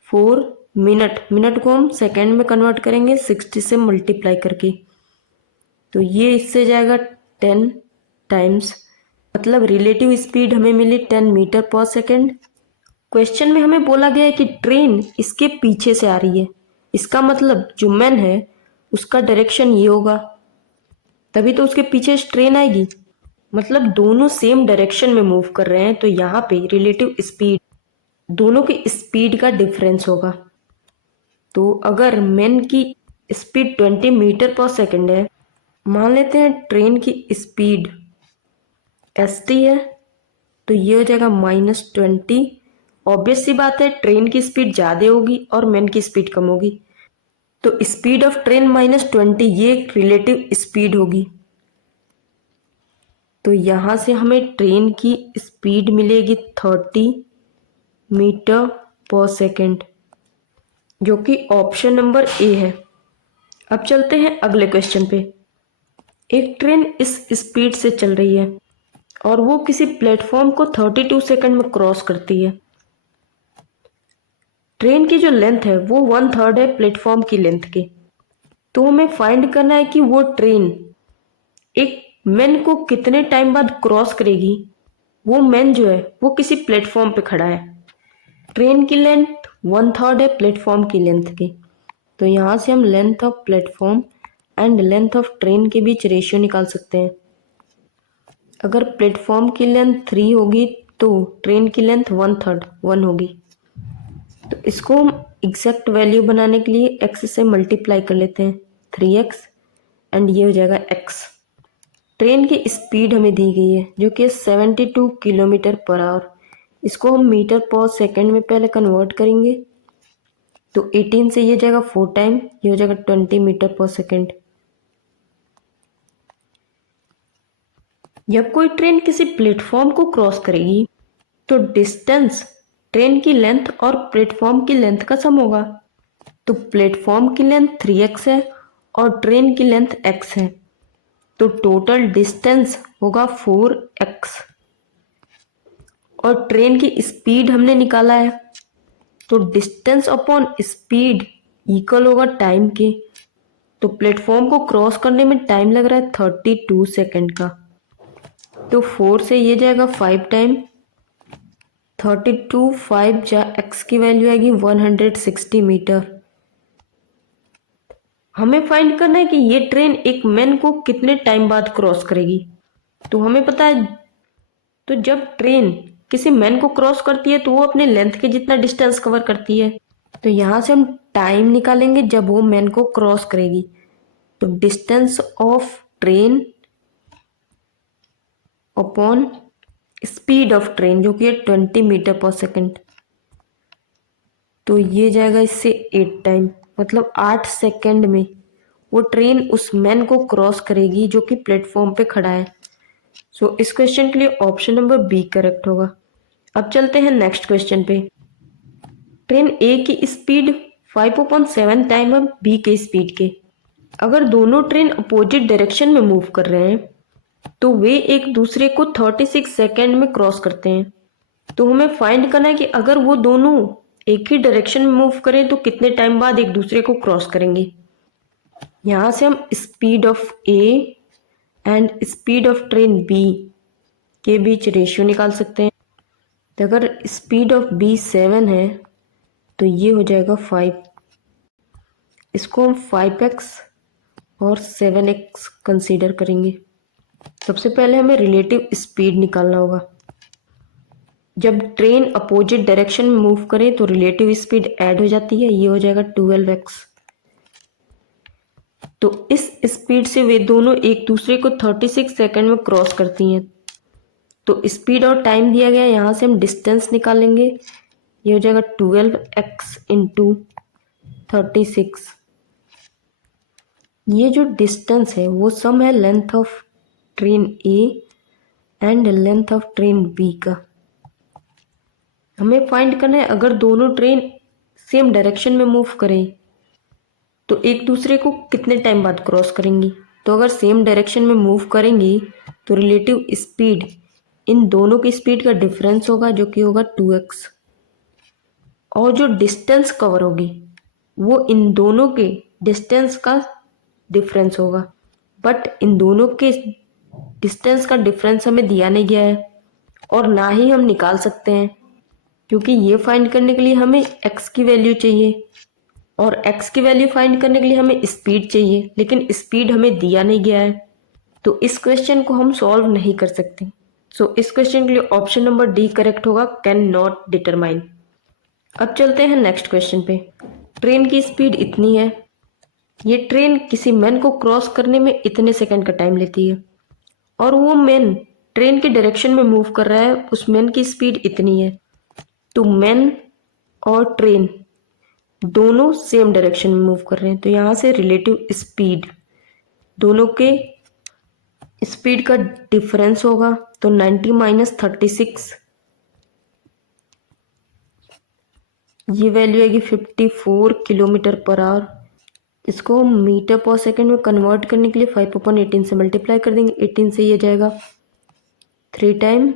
4 मिनट। मिनट को हम सेकेंड में कन्वर्ट करेंगे 60 से मल्टीप्लाई करके। तो ये इससे जाएगा 10 टाइम्स। मतलब रिलेटिव स्पीड हमें मिली 10 मीटर पर सेकेंड। क्वेश्चन में हमें बोला गया है कि ट्रेन इसके पीछे से आ रही है। इसका मतलब जो मैन है उसका डायरेक्शन ये होगा, तभी तो उसके पीछे ट्रेन आएगी। मतलब दोनों सेम डायरेक्शन में मूव कर रहे हैं तो यहाँ पे रिलेटिव स्पीड, दोनों की स्पीड का डिफरेंस होगा। तो अगर मैन की स्पीड 20 मीटर पर सेकेंड है, मान लेते हैं ट्रेन की स्पीड st है, तो ये हो जाएगा -20। ऑब्वियस सी बात है ट्रेन की स्पीड ज़्यादा होगी और मैन की स्पीड कम होगी। तो स्पीड ऑफ ट्रेन -20 ये रिलेटिव स्पीड होगी। तो यहाँ से हमें ट्रेन की स्पीड मिलेगी 30 मीटर पर सेकेंड, जो कि ऑप्शन नंबर ए है। अब चलते हैं अगले क्वेश्चन पे। एक ट्रेन इस स्पीड से चल रही है और वो किसी प्लेटफॉर्म को 32 सेकंड में क्रॉस करती है। ट्रेन की जो लेंथ है वो 1/3 है प्लेटफॉर्म की लेंथ के। तो हमें फाइंड करना है कि वो ट्रेन एक मैन को कितने टाइम बाद क्रॉस करेगी। वो मैन जो है वो किसी प्लेटफॉर्म पे खड़ा है। ट्रेन की लेंथ 1/3 है प्लेटफॉर्म की लेंथ की। तो यहाँ से हम length of platform and length of train के बीच रेशियो निकाल सकते हैं। अगर प्लेटफॉर्म की लेंथ 3 होगी तो ट्रेन की लेंथ 1/3 1 होगी। तो इसको हम एग्जैक्ट वैल्यू बनाने के लिए x से मल्टीप्लाई कर लेते हैं 3x एंड ये हो जाएगा x। ट्रेन की स्पीड हमें दी गई है जो कि 72 किलोमीटर पर आवर। इसको हम मीटर पर सेकेंड में पहले कन्वर्ट करेंगे। तो 18 से ये जाएगा 4 टाइम, ये हो जाएगा 20 मीटर पर सेकेंड। जब कोई ट्रेन किसी प्लेटफॉर्म को क्रॉस करेगी तो डिस्टेंस ट्रेन की लेंथ और प्लेटफॉर्म की लेंथ का सम होगा। तो प्लेटफॉर्म की लेंथ 3x है और ट्रेन की लेंथ x है, तो टोटल डिस्टेंस होगा 4x। और ट्रेन की स्पीड हमने निकाला है, तो डिस्टेंस अपॉन स्पीड इक्वल होगा टाइम के। तो प्लेटफॉर्म को क्रॉस करने में टाइम लग रहा है 32 सेकेंड का। तो 4 से ये जाएगा 5 टाइम, 32 5 जा एक्स की वैल्यू आएगी 160 मीटर। हमें फाइंड करना है कि ये ट्रेन एक मैन को कितने टाइम बाद क्रॉस करेगी। तो हमें पता है, तो जब ट्रेन किसी मैन को क्रॉस करती है तो वो अपने लेंथ के जितना डिस्टेंस कवर करती है। तो यहाँ से हम टाइम निकालेंगे जब वो मैन को क्रॉस करेगी। तो distance of train upon speed of train जो कि है 20 मीटर पर सेकेंड। तो ये जाएगा इससे 8 टाइम, मतलब 8 सेकेंड में वो ट्रेन उस मैन को क्रॉस करेगी जो कि प्लेटफॉर्म पे खड़ा है। सो इस क्वेश्चन के लिए ऑप्शन नंबर बी करेक्ट होगा। अब चलते हैं नेक्स्ट क्वेश्चन पे। ट्रेन ए की स्पीड 5/7 टाइम है बी के स्पीड के। अगर दोनों ट्रेन अपोजिट डायरेक्शन में मूव कर रहे हैं तो वे एक दूसरे को 36 सेकेंड में क्रॉस करते हैं। तो हमें फाइंड करना है कि अगर वो दोनों एक ही डायरेक्शन में मूव करें तो कितने टाइम बाद एक दूसरे को क्रॉस करेंगे। यहाँ से हम speed of A and speed of train B के बीच रेशियो निकाल सकते हैं। तो अगर स्पीड ऑफ बी 7 है तो ये हो जाएगा 5। इसको हम 5x और 7x कंसीडर करेंगे। सबसे पहले हमें रिलेटिव स्पीड निकालना होगा। जब ट्रेन अपोजिट डायरेक्शन में मूव करे तो रिलेटिव स्पीड ऐड हो जाती है, ये हो जाएगा 12x। तो इस स्पीड से वे दोनों एक दूसरे को 36 सेकंड में क्रॉस करती हैं। तो स्पीड और टाइम दिया गया है, यहाँ से हम डिस्टेंस निकालेंगे। ये हो जाएगा 12x इंटू 36। ये जो डिस्टेंस है वो सम है length of train A and length of train B का। हमें फाइंड करना है अगर दोनों ट्रेन सेम डायरेक्शन में मूव करें तो एक दूसरे को कितने टाइम बाद क्रॉस करेंगी। तो अगर सेम डायरेक्शन में मूव करेंगी तो रिलेटिव स्पीड इन दोनों की स्पीड का डिफरेंस होगा जो कि होगा 2x। और जो डिस्टेंस कवर होगी वो इन दोनों के डिस्टेंस का डिफरेंस होगा। बट इन दोनों के डिस्टेंस का डिफरेंस हमें दिया नहीं गया है और ना ही हम निकाल सकते हैं, क्योंकि ये फाइंड करने के लिए हमें x की वैल्यू चाहिए और x की वैल्यू फाइंड करने के लिए हमें स्पीड चाहिए, लेकिन स्पीड हमें दिया नहीं गया है। तो इस क्वेश्चन को हम सॉल्व नहीं कर सकते। सो इस क्वेश्चन के लिए ऑप्शन नंबर डी करेक्ट होगा, कैन नॉट डिटरमाइन। अब चलते हैं नेक्स्ट क्वेश्चन पे। ट्रेन की स्पीड इतनी है, ये ट्रेन किसी मैन को क्रॉस करने में इतने सेकंड का टाइम लेती है और वो मैन ट्रेन के डायरेक्शन में मूव कर रहा है, उस मैन की स्पीड इतनी है। तो मैन और ट्रेन दोनों सेम डायरेक्शन में मूव कर रहे हैं, तो यहाँ से रिलेटिव स्पीड दोनों के स्पीड का डिफरेंस होगा। तो 90 माइनस 36, ये वैल्यू आएगी 54 किलोमीटर पर आवर। इसको मीटर पर सेकेंड में कन्वर्ट करने के लिए 5/18 से मल्टीप्लाई कर देंगे। 18 से ये जाएगा 3 टाइम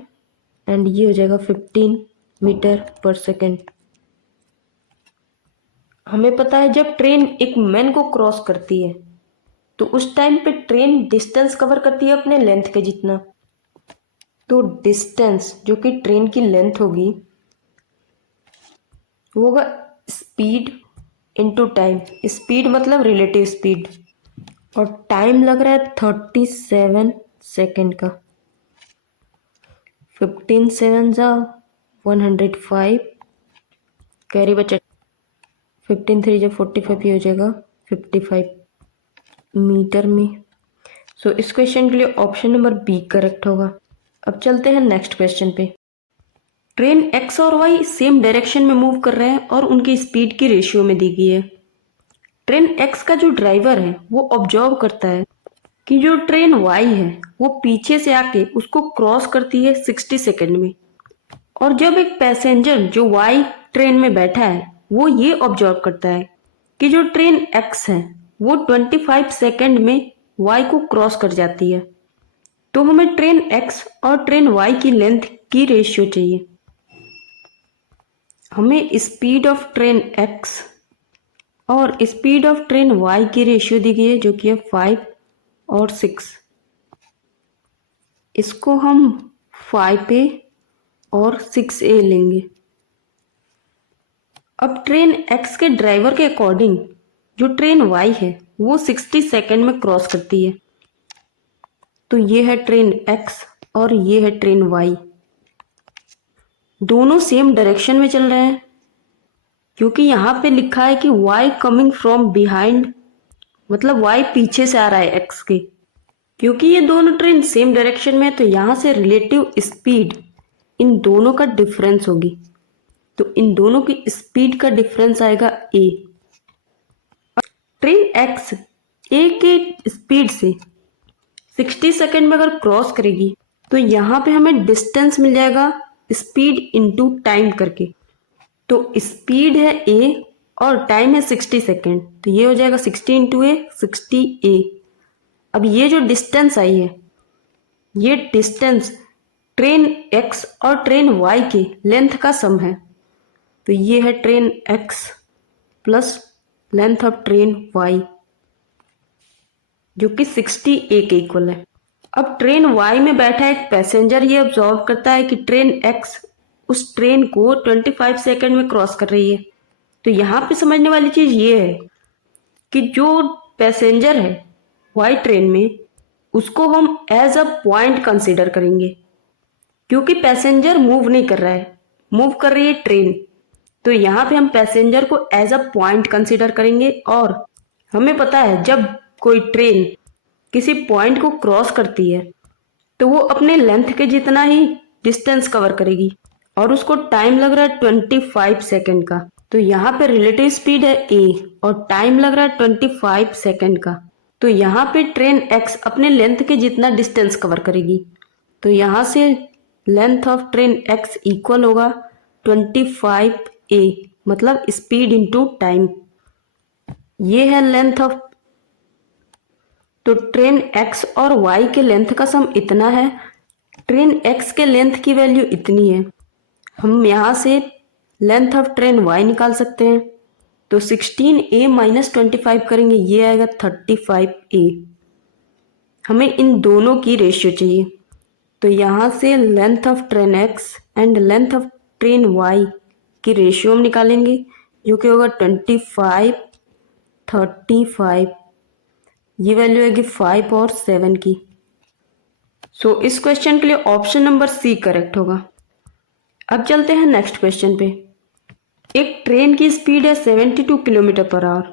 एंड ये हो जाएगा 15 मीटर पर सेकेंड। हमें पता है जब ट्रेन एक मैन को क्रॉस करती है तो उस टाइम पे ट्रेन डिस्टेंस कवर करती है अपने लेंथ के जितना। तो डिस्टेंस जो कि ट्रेन की लेंथ होगी वो होगा स्पीड इनटू टाइम। स्पीड मतलब रिलेटिव स्पीड और टाइम लग रहा है 37 सेकेंड का। 15 7 जा 105, कैरी बचा 15 3 जा 45, ये हो जाएगा 55 मीटर में। सो इस क्वेश्चन के लिए ऑप्शन नंबर बी करेक्ट होगा। अब चलते हैं नेक्स्ट क्वेश्चन पे। ट्रेन एक्स और वाई सेम डायरेक्शन में मूव कर रहे हैं और उनकी स्पीड की रेशियो में दी गई है। ट्रेन एक्स का जो ड्राइवर है वो ऑब्जर्व करता है कि जो ट्रेन वाई है वो पीछे से आके उसको क्रॉस करती है 60 सेकेंड में। और जब एक पैसेंजर जो वाई ट्रेन में बैठा है वो ये ऑब्जर्व करता है कि जो ट्रेन एक्स है वो 25 सेकेंड में वाई को क्रॉस कर जाती है। तो हमें ट्रेन एक्स और ट्रेन वाई की लेंथ की रेशियो चाहिए। हमें स्पीड ऑफ ट्रेन एक्स और स्पीड ऑफ ट्रेन y की रेशियो दी गई है जो कि है 5 और 6। इसको हम 5a और 6a लेंगे। अब ट्रेन x के ड्राइवर के अकॉर्डिंग जो ट्रेन y है वो 60 सेकेंड में क्रॉस करती है। तो ये है ट्रेन x और ये है ट्रेन y। दोनों सेम डायरेक्शन में चल रहे हैं क्योंकि यहाँ पे लिखा है कि y कमिंग फ्रॉम बिहाइंड, मतलब y पीछे से आ रहा है x के। क्योंकि ये दोनों ट्रेन सेम डायरेक्शन में है तो यहाँ से रिलेटिव स्पीड इन दोनों का डिफरेंस होगी। तो इन दोनों की स्पीड का डिफरेंस आएगा a। ट्रेन x a के स्पीड से 60 सेकेंड में अगर क्रॉस करेगी तो यहाँ पे हमें डिस्टेंस मिल जाएगा स्पीड इनटू टाइम करके। तो स्पीड है a और टाइम है 60 सेकेंड, तो ये हो जाएगा 60 इंटू ए 60a। अब ये जो डिस्टेंस आई है ये डिस्टेंस ट्रेन x और ट्रेन y के लेंथ का सम है। तो ये है train x plus length of train y जो कि 60a के इक्वल है। अब ट्रेन y में बैठा एक पैसेंजर ये ऑब्जर्व करता है कि ट्रेन x उस ट्रेन को 25 सेकेंड में क्रॉस कर रही है। तो यहाँ पे समझने वाली चीज ये है कि जो पैसेंजर है y ट्रेन में उसको हम एज अ पॉइंट कंसिडर करेंगे क्योंकि पैसेंजर मूव नहीं कर रहा है, मूव कर रही है ट्रेन। तो यहाँ पे हम पैसेंजर को एज अ पॉइंट कंसिडर करेंगे और हमें पता है जब कोई ट्रेन किसी पॉइंट को क्रॉस करती है तो वो अपने लेंथ के जितना ही डिस्टेंस कवर करेगी और उसको टाइम लग रहा है 25 सेकेंड का। तो यहाँ पे रिलेटिव स्पीड है a और टाइम लग रहा है 25 सेकेंड का। तो यहाँ पे ट्रेन x अपने लेंथ के जितना डिस्टेंस कवर करेगी। तो यहाँ से length of train x equal होगा 25a, मतलब स्पीड इंटू टाइम। ये है लेंथ ऑफ, तो ट्रेन x और y के लेंथ का सम इतना है। ट्रेन x के लेंथ की वैल्यू इतनी है, हम यहाँ से लेंथ ऑफ ट्रेन y निकाल सकते हैं। तो 16a माइनस 25 करेंगे, ये आएगा 35a। हमें इन दोनों की रेशियो चाहिए। तो यहाँ से length of train x and length of train y की रेशियो हम निकालेंगे जो कि होगा 25 35। ये वैल्यू आएगी 5 और 7 की। सो इस क्वेश्चन के लिए ऑप्शन नंबर सी करेक्ट होगा। अब चलते हैं नेक्स्ट क्वेश्चन पे। एक ट्रेन की स्पीड है 72 किलोमीटर पर आवर।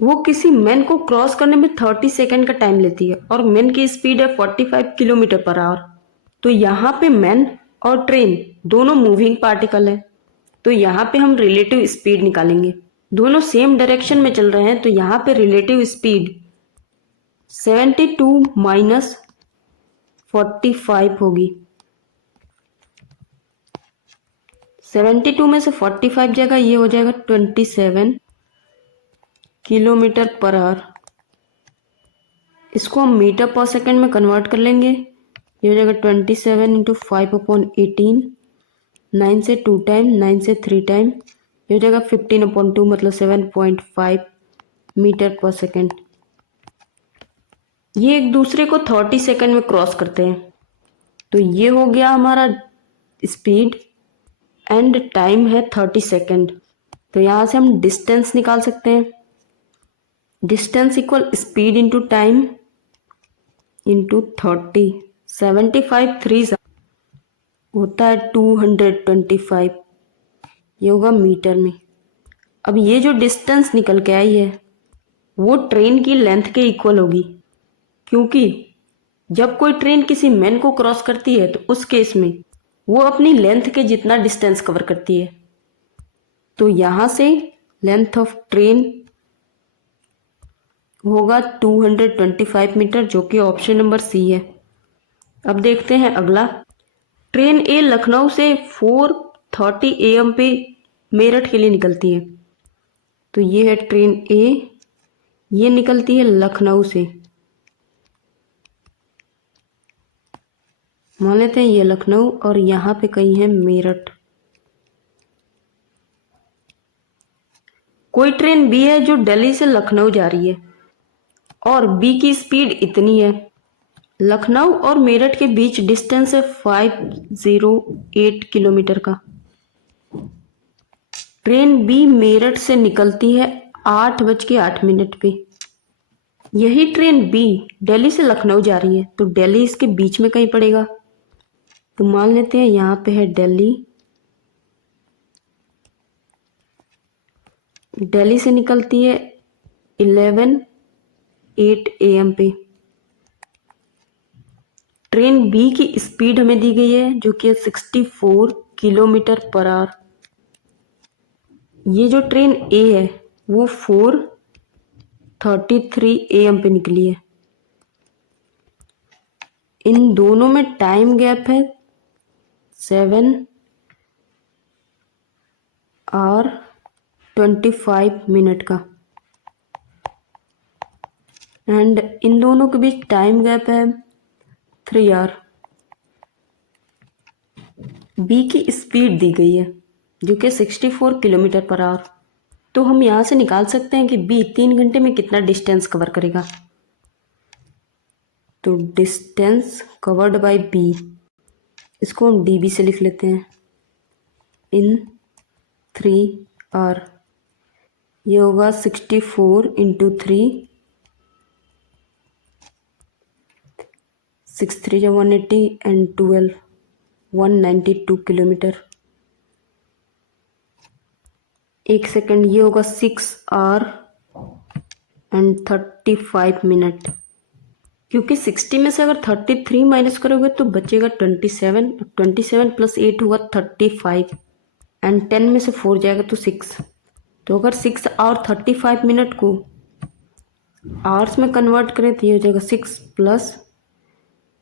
वो किसी मैन को क्रॉस करने में 30 सेकेंड का टाइम लेती है और मैन की स्पीड है 45 किलोमीटर पर आवर। तो यहाँ पे मैन और ट्रेन दोनों मूविंग पार्टिकल है। तो यहाँ पे हम रिलेटिव स्पीड निकालेंगे। दोनों सेम डायरेक्शन में चल रहे हैं तो यहाँ पे रिलेटिव स्पीड 72 माइनस 45 होगी। 72 में से 45 जाएगा, ये हो जाएगा 27 किलोमीटर पर आवर। इसको हम मीटर पर सेकेंड में कन्वर्ट कर लेंगे। ये हो जाएगा 27 इंटू 5/18, 9 से 2 टाइम, 9 से 3 टाइम, ये हो जाएगा 15/2 मतलब 7.5 मीटर पर सेकेंड। ये एक दूसरे को 30 सेकेंड में क्रॉस करते हैं। तो ये हो गया हमारा स्पीड एंड टाइम है 30 सेकेंड। तो यहाँ से हम डिस्टेंस निकाल सकते हैं। Distance equal speed into time into 30। 75 3 होता है 225, ये होगा मीटर में। अब ये जो डिस्टेंस निकल के आई है वो ट्रेन की लेंथ के इक्वल होगी क्योंकि जब कोई ट्रेन किसी मैन को क्रॉस करती है तो उस केस में वो अपनी लेंथ के जितना डिस्टेंस कवर करती है। तो यहाँ से लेंथ ऑफ ट्रेन होगा 225 मीटर जो कि ऑप्शन नंबर सी है। अब देखते हैं अगला। ट्रेन ए लखनऊ से 4:30 AM पे मेरठ के लिए निकलती है। तो ये है ट्रेन ए, ये निकलती है लखनऊ से। मान लेते हैं ये लखनऊ और यहाँ पे कहीं है मेरठ। कोई ट्रेन बी है जो दिल्ली से लखनऊ जा रही है और बी की स्पीड इतनी है। लखनऊ और मेरठ के बीच डिस्टेंस है 508 किलोमीटर का। ट्रेन बी मेरठ से निकलती है 8:08 पे। यही ट्रेन बी दिल्ली से लखनऊ जा रही है, तो दिल्ली इसके बीच में कहीं पड़ेगा। तो मान लेते हैं यहाँ पे है दिल्ली। दिल्ली से निकलती है 11:08 AM पे। ट्रेन बी की स्पीड हमें दी गई है जो कि है 64 किलोमीटर पर आवर। ये जो ट्रेन ए है वो 4:33 AM पे निकली है। इन दोनों में टाइम गैप है 7:25 का। एंड इन दोनों के बीच टाइम गैप है 3 आवर। बी की स्पीड दी गई है जो कि 64 किलोमीटर पर आवर। तो हम यहाँ से निकाल सकते हैं कि बी 3 घंटे में कितना डिस्टेंस कवर करेगा। तो डिस्टेंस कवर्ड बाय बी, इसको हम डी बी से लिख लेते हैं इन 3 आवर। ये होगा 64 × 3, 6 3 180 एंड 12 192 किलोमीटर। एक सेकंड, ये होगा 6 आवर एंड 35 मिनट। क्योंकि 60 में से अगर 33 माइनस करोगे तो बचेगा 27। 27 + 8 हुआ 35 एंड 10 में से 4 जाएगा तो 6। तो अगर 6 आवर 35 मिनट को आवर्स में कन्वर्ट करें तो ये हो जाएगा 6 प्लस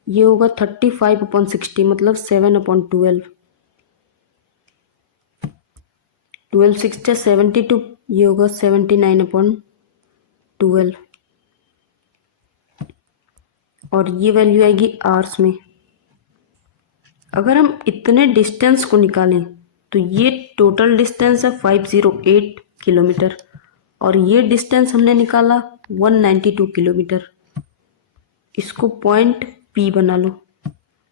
ये होगा 35/60 मतलब 7/12। 12 6 72, ये होगा 79/12 और ये वैल्यू आएगी आवर्स में। अगर हम इतने डिस्टेंस को निकालें तो ये टोटल डिस्टेंस है 508 किलोमीटर और ये डिस्टेंस हमने निकाला 192 किलोमीटर। इसको पॉइंट P बना लो।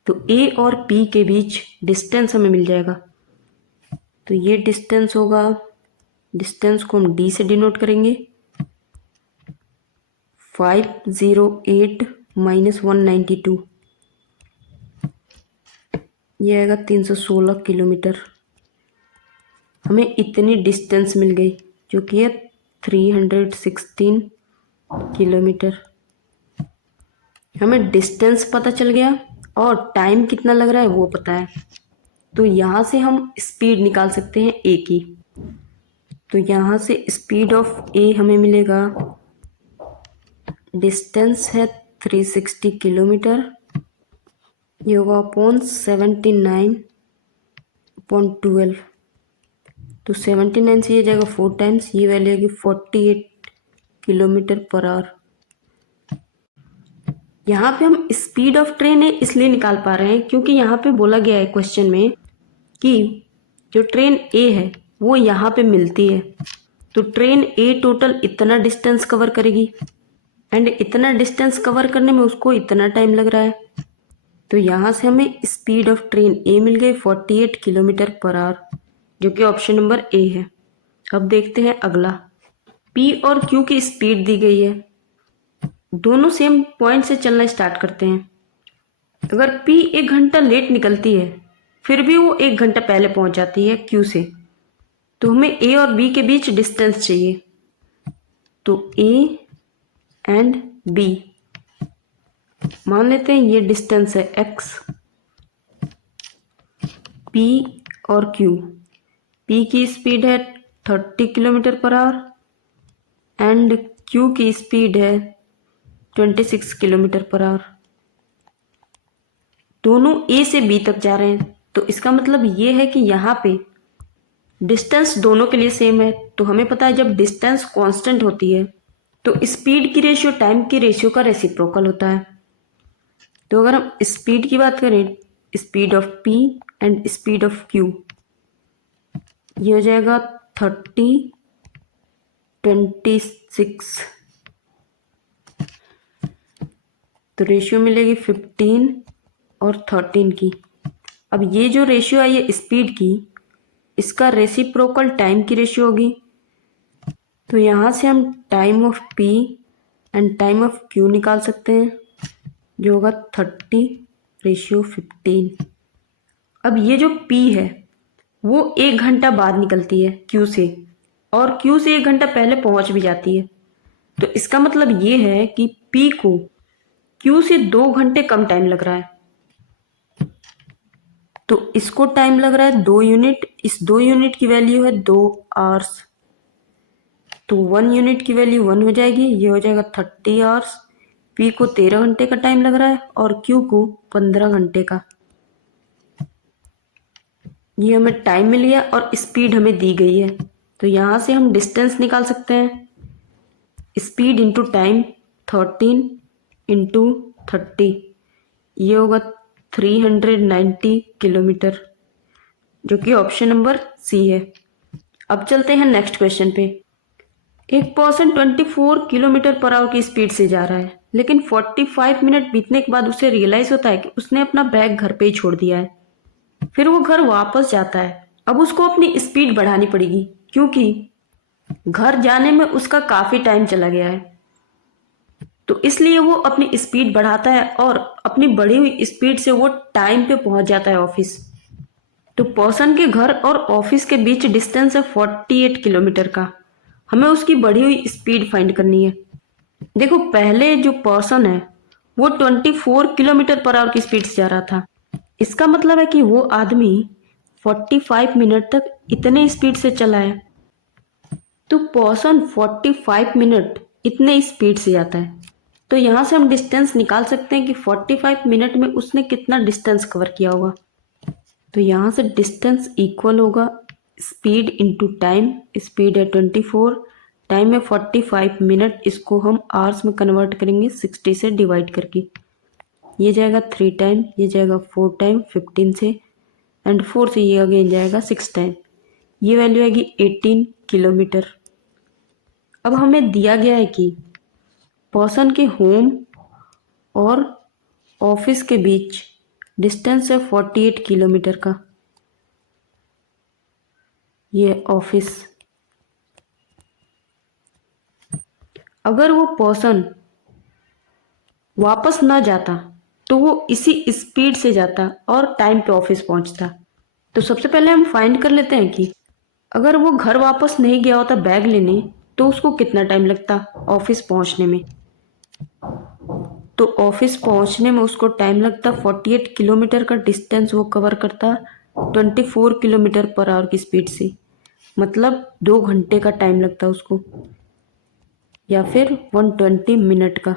तो A और P के बीच डिस्टेंस हमें मिल जाएगा। तो ये डिस्टेंस होगा, डिस्टेंस को हम D से डिनोट करेंगे। 508 - 192, ये आएगा 316 किलोमीटर। हमें इतनी डिस्टेंस मिल गई जो कि है 316 किलोमीटर। हमें डिस्टेंस पता चल गया और टाइम कितना लग रहा है वो पता है। तो यहाँ से हम स्पीड निकाल सकते हैं ए की। तो यहाँ से स्पीड ऑफ ए हमें मिलेगा, डिस्टेंस है 360 किलोमीटर, ये होगा अपॉन 79/12। तो 79 से ये जाएगा 4 टाइम्स, ये वैल्यू आएगी 48 किलोमीटर पर आवर। यहाँ पे हम स्पीड ऑफ ट्रेन है इसलिए निकाल पा रहे हैं क्योंकि यहाँ पे बोला गया है क्वेश्चन में कि जो ट्रेन ए है वो यहाँ पे मिलती है। तो ट्रेन ए टोटल इतना डिस्टेंस कवर करेगी एंड इतना डिस्टेंस कवर करने में उसको इतना टाइम लग रहा है। तो यहाँ से हमें स्पीड ऑफ ट्रेन ए मिल गई 48 किलोमीटर पर आवर, जो कि ऑप्शन नंबर ए है। अब देखते हैं अगला। पी और क्यू की स्पीड दी गई है, दोनों सेम पॉइंट से चलना स्टार्ट करते हैं। अगर पी 1 घंटा लेट निकलती है फिर भी वो 1 घंटा पहले पहुंच जाती है क्यू से, तो हमें ए और बी के बीच डिस्टेंस चाहिए। तो ए एंड बी मान लेते हैं ये डिस्टेंस है एक्स। पी और क्यू, पी की स्पीड है 30 kilometre per hour and Q की स्पीड है 26 किलोमीटर पर आवर। दोनों ए से बी तक जा रहे हैं, तो इसका मतलब ये है कि यहाँ पे डिस्टेंस दोनों के लिए सेम है। तो हमें पता है जब डिस्टेंस कांस्टेंट होती है तो स्पीड की रेशियो टाइम की रेशियो का रेसिप्रोकल होता है। तो अगर हम स्पीड की बात करें, speed of P and speed of Q, ये हो जाएगा 30 26। तो रेशियो मिलेगी 15 और 13 की। अब ये जो रेशियो आई है स्पीड की, इसका रेसिप्रोकल टाइम की रेशियो होगी। तो यहाँ से हम time of P and time of Q निकाल सकते हैं, जो होगा 30:15। अब ये जो P है वो 1 घंटा बाद निकलती है Q से, और Q से 1 घंटा पहले पहुंच भी जाती है। तो इसका मतलब ये है कि P को Q से 2 घंटे कम टाइम लग रहा है। तो इसको टाइम लग रहा है 2 यूनिट। इस 2 यूनिट की वैल्यू है 2 आवर्स। तो 1 यूनिट की वैल्यू 1 हो जाएगी, ये हो जाएगा 30 आवर्स। P को 13 घंटे का टाइम लग रहा है और Q को 15 घंटे का। ये हमें टाइम मिल गया और स्पीड हमें दी गई है। तो यहाँ से हम डिस्टेंस निकाल सकते हैं। स्पीड इंटू टाइम 13 इंटू 30, ये होगा 390 किलोमीटर, जो कि ऑप्शन नंबर सी है। अब चलते हैं नेक्स्ट क्वेश्चन पे। एक पर्सन 24 किलोमीटर पर आवर की स्पीड से जा रहा है, लेकिन 45 मिनट बीतने के बाद उसे रियलाइज होता है कि उसने अपना बैग घर पे ही छोड़ दिया है। फिर वो घर वापस जाता है। अब उसको अपनी स्पीड बढ़ानी पड़ेगी, क्योंकि घर जाने में उसका काफी टाइम चला गया है। तो इसलिए वो अपनी स्पीड बढ़ाता है और अपनी बढ़ी हुई स्पीड से वो टाइम पे पहुंच जाता है ऑफिस। तो पर्सन के घर और ऑफिस के बीच डिस्टेंस है 48 किलोमीटर का। हमें उसकी बढ़ी हुई स्पीड फाइंड करनी है। देखो, पहले जो पर्सन है वो 24 किलोमीटर पर आवर की स्पीड से जा रहा था। इसका मतलब है कि वो आदमी 45 मिनट तक इतने स्पीड से चला है। तो पर्सन 45 मिनट इतने स्पीड से जाता है। तो यहाँ से हम डिस्टेंस निकाल सकते हैं कि 45 मिनट में उसने कितना डिस्टेंस कवर किया होगा। तो यहाँ से डिस्टेंस इक्वल होगा स्पीड इंटू टाइम। स्पीड है 24, टाइम है 45 मिनट। इसको हम आवर्स में कन्वर्ट करेंगे 60 से डिवाइड करके। ये जाएगा 3 टाइम, ये जाएगा 4 टाइम 15 से, एंड 4 से ये अगेन जाएगा 6 टाइम। ये वैल्यू आएगी 18 किलोमीटर। अब हमें दिया गया है कि पर्सन के होम और ऑफिस के बीच डिस्टेंस है 48 किलोमीटर का। ये ऑफिस। अगर वो पर्सन वापस ना जाता तो वो इसी स्पीड से जाता और टाइम पे ऑफिस पहुंचता। तो सबसे पहले हम फाइंड कर लेते हैं कि अगर वो घर वापस नहीं गया होता बैग लेने, तो उसको कितना टाइम लगता ऑफिस पहुंचने में। तो ऑफिस पहुंचने में उसको टाइम लगता 48 किलोमीटर का डिस्टेंस वो कवर करता 24 किलोमीटर पर आवर की स्पीड से, मतलब 2 घंटे का टाइम लगता उसको, या फिर 120 मिनट का।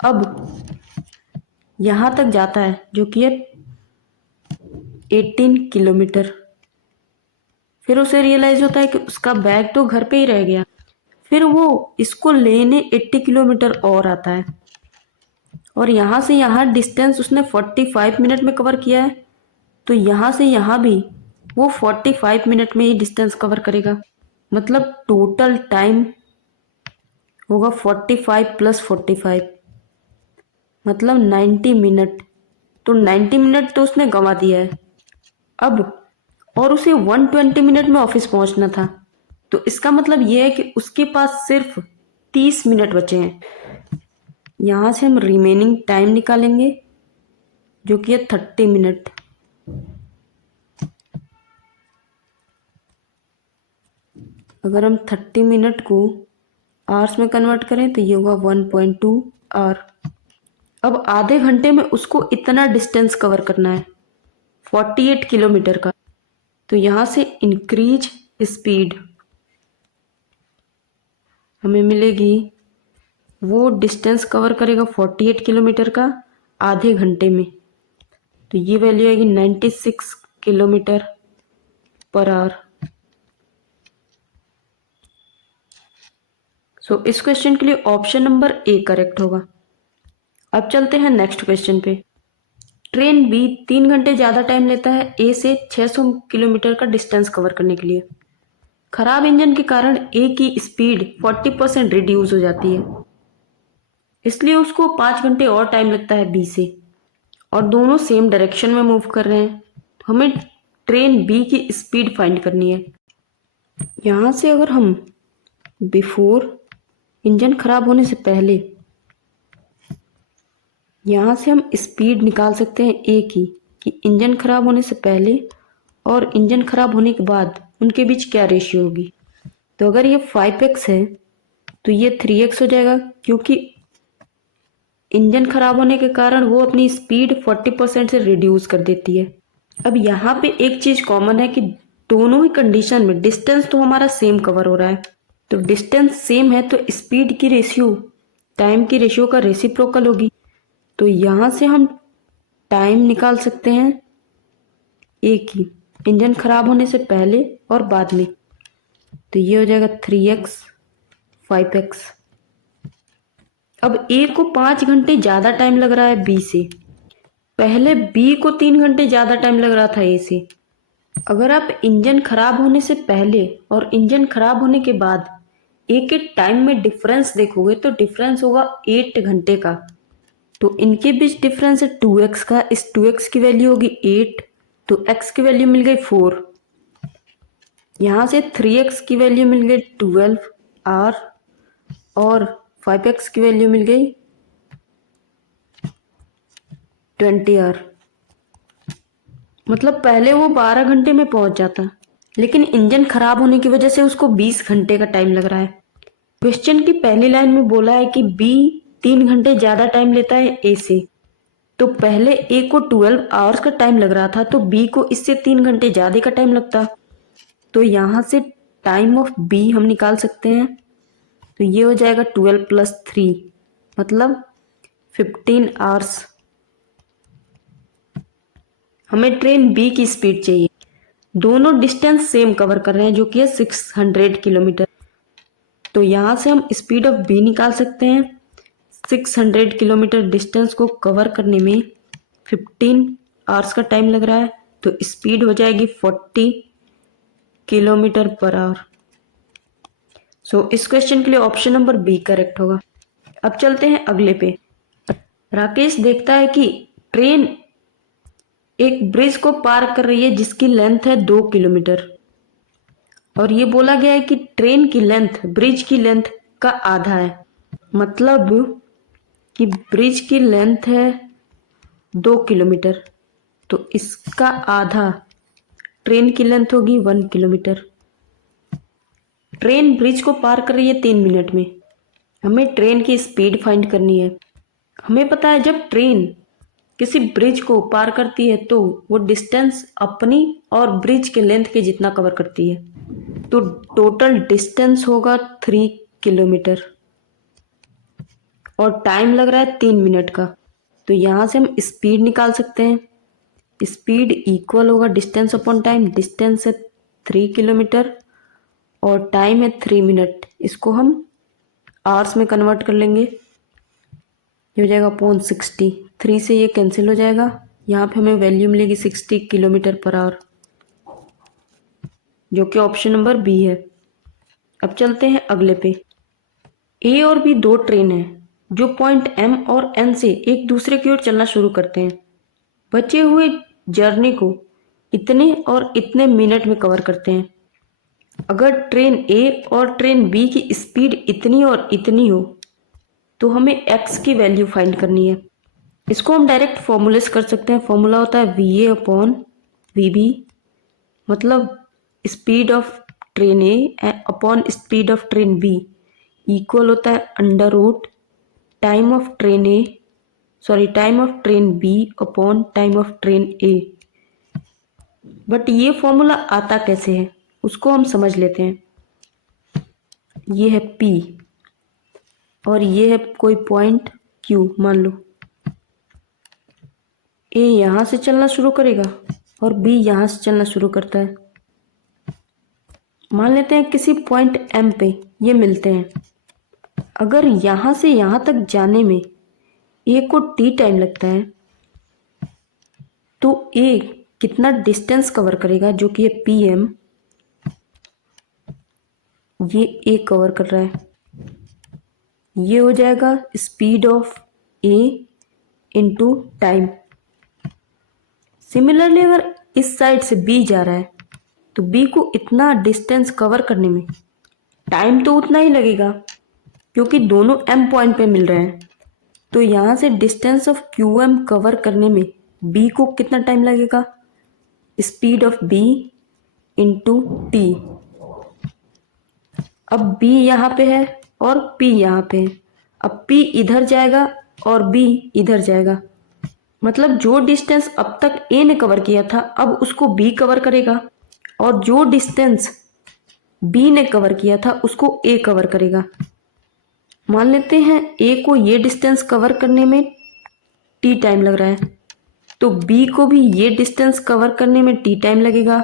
अब यहाँ तक जाता है जो कि है 18 किलोमीटर। फिर उसे रियलाइज होता है कि उसका बैग तो घर पे ही रह गया। फिर वो इसको लेने 80 किलोमीटर और आता है, और यहाँ से यहाँ डिस्टेंस उसने 45 मिनट में कवर किया है। तो यहाँ से यहाँ भी वो 45 मिनट में ही डिस्टेंस कवर करेगा, मतलब टोटल टाइम होगा 45 प्लस 45, मतलब 90 मिनट। तो 90 मिनट तो उसने गंवा दिया है। अब और उसे 120 मिनट में ऑफिस पहुंचना था। तो इसका मतलब यह है कि उसके पास सिर्फ 30 मिनट बचे हैं। यहाँ से हम रिमेनिंग टाइम निकालेंगे, जो कि है 30 मिनट। अगर हम 30 मिनट को आवर्स में कन्वर्ट करें तो ये होगा 1.2 आवर। अब आधे घंटे में उसको इतना डिस्टेंस कवर करना है 48 किलोमीटर का। तो यहाँ से इंक्रीज स्पीड हमें मिलेगी, वो डिस्टेंस कवर करेगा 48 किलोमीटर का आधे घंटे में। तो ये वैल्यू आएगी 96 किलोमीटर पर आवर। सो इस क्वेश्चन के लिए ऑप्शन नंबर ए करेक्ट होगा। अब चलते हैं नेक्स्ट क्वेश्चन पे। ट्रेन बी 3 घंटे ज़्यादा टाइम लेता है ए से 600 किलोमीटर का डिस्टेंस कवर करने के लिए। खराब इंजन के कारण ए की स्पीड 40% रिड्यूस हो जाती है, इसलिए उसको 5 घंटे और टाइम लगता है बी से, और दोनों सेम डायरेक्शन में मूव कर रहे हैं। हमें ट्रेन बी की स्पीड फाइंड करनी है। यहाँ से अगर हम बिफोर, इंजन खराब होने से पहले, यहाँ से हम स्पीड निकाल सकते हैं ए की, कि इंजन खराब होने से पहले और इंजन खराब होने के बाद उनके बीच क्या रेशियो होगी। तो अगर ये 5x है तो ये 3x हो जाएगा, क्योंकि इंजन खराब होने के कारण वो अपनी स्पीड 40% से रिड्यूस कर देती है। अब यहाँ पे एक चीज कॉमन है कि दोनों ही कंडीशन में डिस्टेंस तो हमारा सेम कवर हो रहा है, तो डिस्टेंस सेम है तो स्पीड की रेशियो टाइम की रेशियो का रेसिप्रोकल होगी। तो यहाँ से हम टाइम निकाल सकते हैं ए की, इंजन खराब होने से पहले और बाद में। तो ये हो जाएगा 3x 5x। अब ए को 5 घंटे ज्यादा टाइम लग रहा है बी से, पहले बी को 3 घंटे ज्यादा टाइम लग रहा था ए से। अगर आप इंजन खराब होने से पहले और इंजन खराब होने के बाद ए के टाइम में डिफरेंस देखोगे तो डिफरेंस होगा 8 घंटे का। तो इनके बीच डिफरेंस है 2x का, इस 2x की वैल्यू होगी 8, तो x की वैल्यू मिल गई 4। यहाँ से 3x की वैल्यू मिल गई 12 आर, और 5x की वैल्यू मिल गई 20 आर। मतलब पहले वो 12 घंटे में पहुंच जाता, लेकिन इंजन खराब होने की वजह से उसको 20 घंटे का टाइम लग रहा है। क्वेश्चन की पहली लाइन में बोला है कि बी 3 घंटे ज्यादा टाइम लेता है ए से, तो पहले ए को 12 आवर्स का टाइम लग रहा था तो बी को इससे 3 घंटे ज्यादा का टाइम लगता। तो यहाँ से टाइम ऑफ बी हम निकाल सकते हैं, तो ये हो जाएगा 12 + 3 मतलब 15 आवर्स। हमें ट्रेन बी की स्पीड चाहिए। दोनों डिस्टेंस सेम कवर कर रहे हैं जो कि है 600 किलोमीटर। तो यहाँ से हम स्पीड ऑफ बी निकाल सकते हैं। 600 किलोमीटर डिस्टेंस को कवर करने में 15 आवर्स का टाइम लग रहा है, तो स्पीड हो जाएगी 40 किलोमीटर पर आवर। सो इस क्वेश्चन के लिए ऑप्शन नंबर बी करेक्ट होगा। अब चलते हैं अगले पे। राकेश देखता है कि ट्रेन एक ब्रिज को पार कर रही है जिसकी लेंथ है 2 किलोमीटर, और ये बोला गया है कि ट्रेन की लेंथ ब्रिज की लेंथ का आधा है। मतलब कि ब्रिज की लेंथ है 2 किलोमीटर, तो इसका आधा ट्रेन की लेंथ होगी 1 किलोमीटर। ट्रेन ब्रिज को पार कर रही है 3 मिनट में। हमें ट्रेन की स्पीड फाइंड करनी है। हमें पता है जब ट्रेन किसी ब्रिज को पार करती है तो वो डिस्टेंस अपनी और ब्रिज के लेंथ के जितना कवर करती है, तो टोटल डिस्टेंस होगा 3 किलोमीटर और टाइम लग रहा है 3 मिनट का। तो यहाँ से हम स्पीड निकाल सकते हैं। स्पीड इक्वल होगा डिस्टेंस अपॉन टाइम। डिस्टेंस है 3 किलोमीटर और टाइम है 3 मिनट। इसको हम आवर्स में कन्वर्ट कर लेंगे, ये हो जाएगा अपॉन 60। 3 से ये कैंसिल हो जाएगा, यहाँ पे हमें वैल्यू मिलेगी 60 किलोमीटर पर आवर, जो कि ऑप्शन नंबर बी है। अब चलते हैं अगले पे। ए और बी दो ट्रेन हैं जो पॉइंट एम और एन से एक दूसरे की ओर चलना शुरू करते हैं। बचे हुए जर्नी को इतने और इतने मिनट में कवर करते हैं। अगर ट्रेन ए और ट्रेन बी की स्पीड इतनी और इतनी हो तो हमें एक्स की वैल्यू फाइंड करनी है। इसको हम डायरेक्ट फॉर्मूले से कर सकते हैं। फॉर्मूला होता है V A upon V B, मतलब speed of train A upon speed of train B equal होता है under root time of train B upon time of train A. But ये फॉर्मूला आता कैसे है उसको हम समझ लेते हैं। ये है P और ये है कोई पॉइंट Q। मान लो A यहाँ से चलना शुरू करेगा और B यहाँ से चलना शुरू करता है। मान लेते हैं किसी पॉइंट M पे ये मिलते हैं। अगर यहाँ से यहाँ तक जाने में A को T टाइम लगता है तो A कितना डिस्टेंस कवर करेगा, जो कि है PM, ये ए कवर कर रहा है, ये हो जाएगा speed of A into time. Similarly अगर इस साइड से बी जा रहा है तो बी को इतना डिस्टेंस कवर करने में टाइम तो उतना ही लगेगा, क्योंकि दोनों एम पॉइंट पे मिल रहे हैं। तो यहाँ से distance of Q M cover करने में बी को कितना टाइम लगेगा, speed of B into T. अब B यहाँ पे है और P यहाँ पे है। अब P इधर जाएगा और B इधर जाएगा, मतलब जो डिस्टेंस अब तक A ने कवर किया था अब उसको B कवर करेगा, और जो डिस्टेंस B ने कवर किया था उसको A कवर करेगा। मान लेते हैं A को ये डिस्टेंस कवर करने में T टाइम लग रहा है, तो B को भी ये डिस्टेंस कवर करने में T टाइम लगेगा।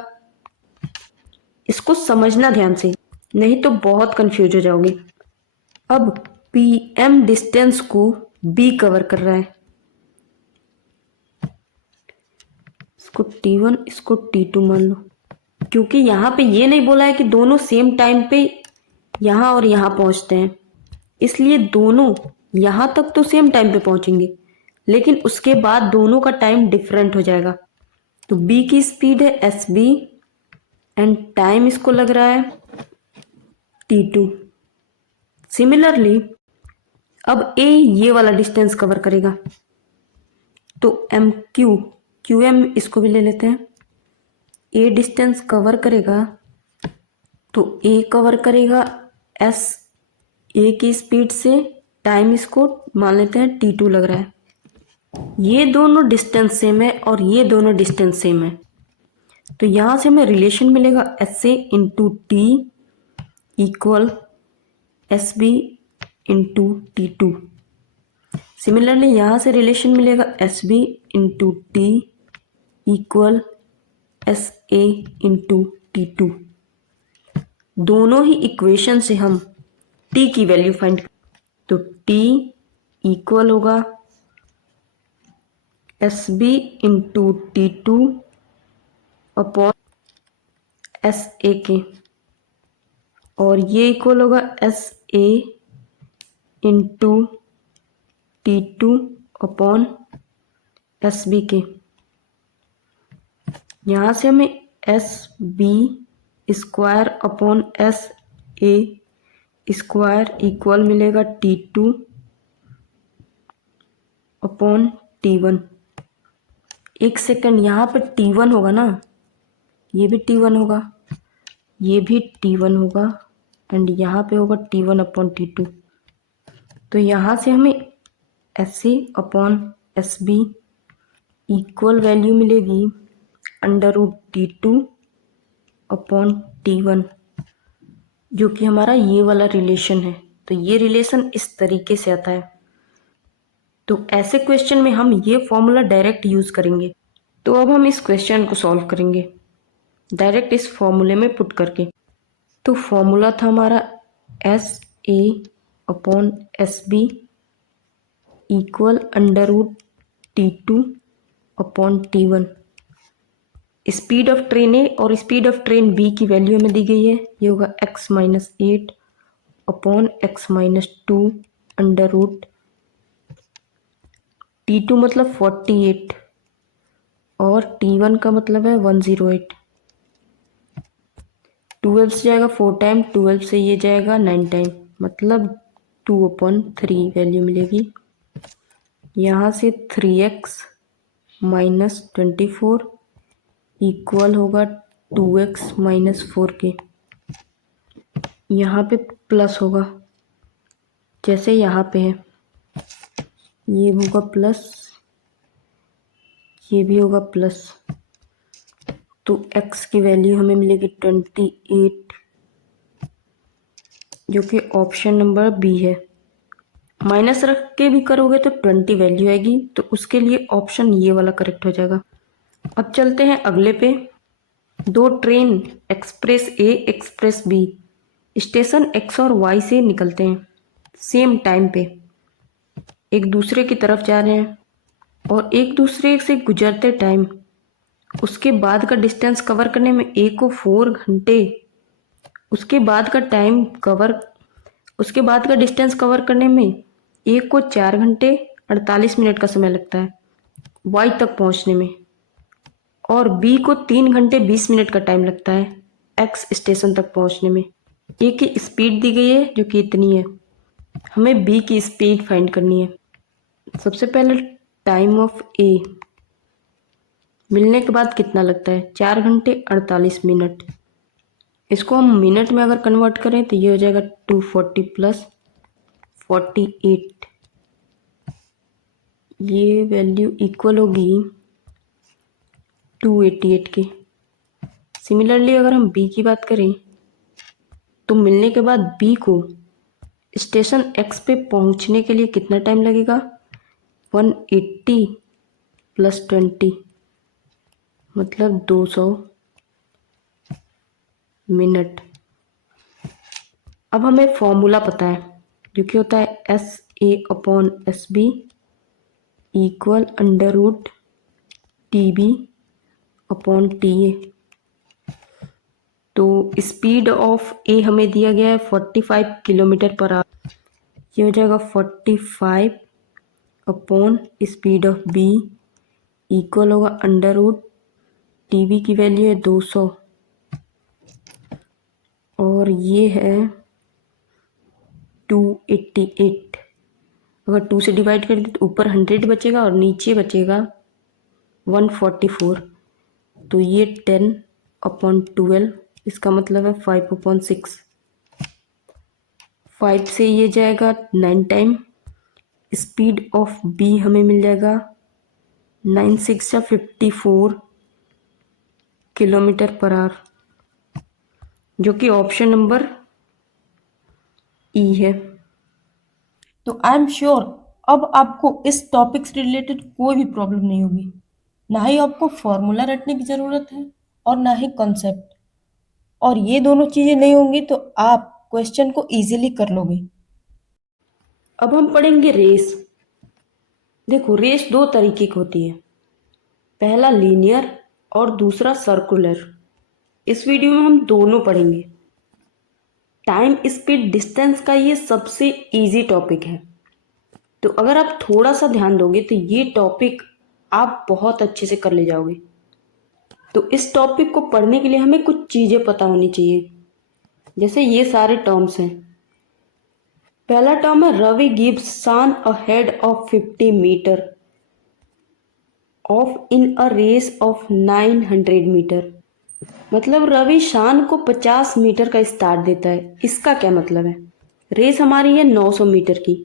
इसको समझना ध्यान से, नहीं तो बहुत कंफ्यूज हो जाओगे। अब PM डिस्टेंस को B कवर कर रहा है, इसको T1 इसको T2 मान लो, क्योंकि यहाँ पे ये नहीं बोला है कि दोनों सेम टाइम पे यहाँ और यहाँ पहुँचते हैं, इसलिए दोनों यहाँ तक तो सेम टाइम पे पहुँचेंगे, लेकिन उसके बाद दोनों का टाइम डिफरेंट हो जाएगा। तो B की स्पीड है SB एंड टाइम इसको लग रहा है T2। सिमिलरली अब A ये वाला डिस्टेंस कवर करेगा, तो QM इसको भी ले लेते हैं। A डिस्टेंस कवर करेगा तो A कवर करेगा S A की स्पीड से, टाइम इसको मान लेते हैं T2 लग रहा है। ये दोनों डिस्टेंस सेम है और ये दोनों डिस्टेंस सेम है, तो यहाँ से हमें रिलेशन मिलेगा SA into T equal SB into T2। Similarly यहाँ से रिलेशन मिलेगा SB into T equal SA into T2। दोनों ही इक्वेशन से हम T की वैल्यू फाइंड, तो T इक्वल होगा SB into T2 upon SA के, और ये इक्वल होगा SA into T2 upon SB के। यहाँ से हमें SB square upon SA square equal मिलेगा T2 अपॉन T1। एक सेकंड, यहाँ पे T1 होगा ना, ये भी T1 होगा, ये भी T1 होगा, एंड यहाँ पे होगा T1 अपॉन T2। तो यहाँ से हमें SA upon SB equal value मिलेगी under root T2 upon T1, जो कि हमारा ये वाला रिलेशन है। तो ये रिलेशन इस तरीके से आता है। तो ऐसे क्वेश्चन में हम ये फॉर्मूला डायरेक्ट यूज़ करेंगे। तो अब हम इस क्वेश्चन को सॉल्व करेंगे डायरेक्ट इस फॉर्मूले में पुट करके। तो फॉर्मूला था हमारा SA upon SB equal under root T2 upon T1। Speed of train A और स्पीड ऑफ ट्रेन बी की वैल्यू हमें दी गई है, ये होगा x-8 upon x-2 under root T2 मतलब 48 और T1 का मतलब है 108। 12 से जाएगा 4 टाइम, 12 से ये जाएगा 9 टाइम, मतलब 2/3 वैल्यू मिलेगी। यहाँ से 3x माइनस 24 इक्वल होगा 2x माइनस 4 के। यहाँ पे प्लस होगा, जैसे यहाँ पे है, ये होगा प्लस, ये भी होगा प्लस, तो x की वैल्यू हमें मिलेगी 28, जो कि ऑप्शन नंबर बी है। माइनस रख के भी करोगे तो 20 वैल्यू आएगी, तो उसके लिए ऑप्शन ये वाला करेक्ट हो जाएगा। अब चलते हैं अगले पे। दो ट्रेन एक्सप्रेस ए एक्सप्रेस बी स्टेशन x और y से निकलते हैं, सेम टाइम पे एक दूसरे की तरफ जा रहे हैं, और एक दूसरे से गुजरते टाइम उसके बाद का डिस्टेंस कवर करने में ए को 4 घंटे उसके बाद का डिस्टेंस कवर करने में ए को 4 घंटे 48 मिनट का समय लगता है वाई तक पहुंचने में, और बी को 3 घंटे 20 मिनट का टाइम लगता है एक्स स्टेशन तक पहुंचने में। ए की स्पीड दी गई है जो कि इतनी है। हमें बी की स्पीड फाइंड करनी है। सबसे पहले टाइम ऑफ ए मिलने के बाद कितना लगता है, 4 घंटे 48 मिनट। इसको हम मिनट में अगर कन्वर्ट करें तो ये हो जाएगा 240 प्लस 48, ये वैल्यू इक्वल होगी 288 की। सिमिलरली अगर हम बी की बात करें तो मिलने के बाद बी को स्टेशन एक्स पे पहुंचने के लिए कितना टाइम लगेगा, 180 प्लस 20 मतलब 200 मिनट। अब हमें फॉर्मूला पता है जो कि होता है S A upon S B equal under root T B upon T A. तो स्पीड ऑफ ए हमें दिया गया है 45 किलोमीटर पर आवर, ये हो जाएगा 45 upon speed of B equal होगा अंडर रूट टी बी की वैल्यू है 200 और ये है 288। अगर 2 से डिवाइड कर दे तो ऊपर 100 बचेगा और नीचे बचेगा 144। तो ये 10 अपॉन 12, इसका मतलब है 5/6। 5 से ये जाएगा 9 टाइम। स्पीड ऑफ बी हमें मिल जाएगा 9 6 या 54 किलोमीटर पर आवर, जो कि ऑप्शन नंबर ई है। तो आई एम श्योर अब आपको इस टॉपिक से रिलेटेड कोई भी प्रॉब्लम नहीं होगी, ना ही आपको फॉर्मूला रटने की ज़रूरत है और ना ही कॉन्सेप्ट। और ये दोनों चीज़ें नहीं होंगी तो आप क्वेश्चन को इजीली कर लोगे। अब हम पढ़ेंगे रेस। देखो, रेस दो तरीके की होती है, पहला लीनियर और दूसरा सर्कुलर। इस वीडियो में हम दोनों पढ़ेंगे। टाइम स्पीड डिस्टेंस का ये सबसे इजी टॉपिक है, तो अगर आप थोड़ा सा ध्यान दोगे तो ये टॉपिक आप बहुत अच्छे से कर ले जाओगे। तो इस टॉपिक को पढ़ने के लिए हमें कुछ चीज़ें पता होनी चाहिए, जैसे ये सारे टर्म्स हैं। पहला टर्म है Ravi gives Shaan a head of 50 metre of in a race of 900 metre. मतलब रवि शान को 50 मीटर का स्टार्ट देता है। इसका क्या मतलब है, रेस हमारी है 900 मीटर की,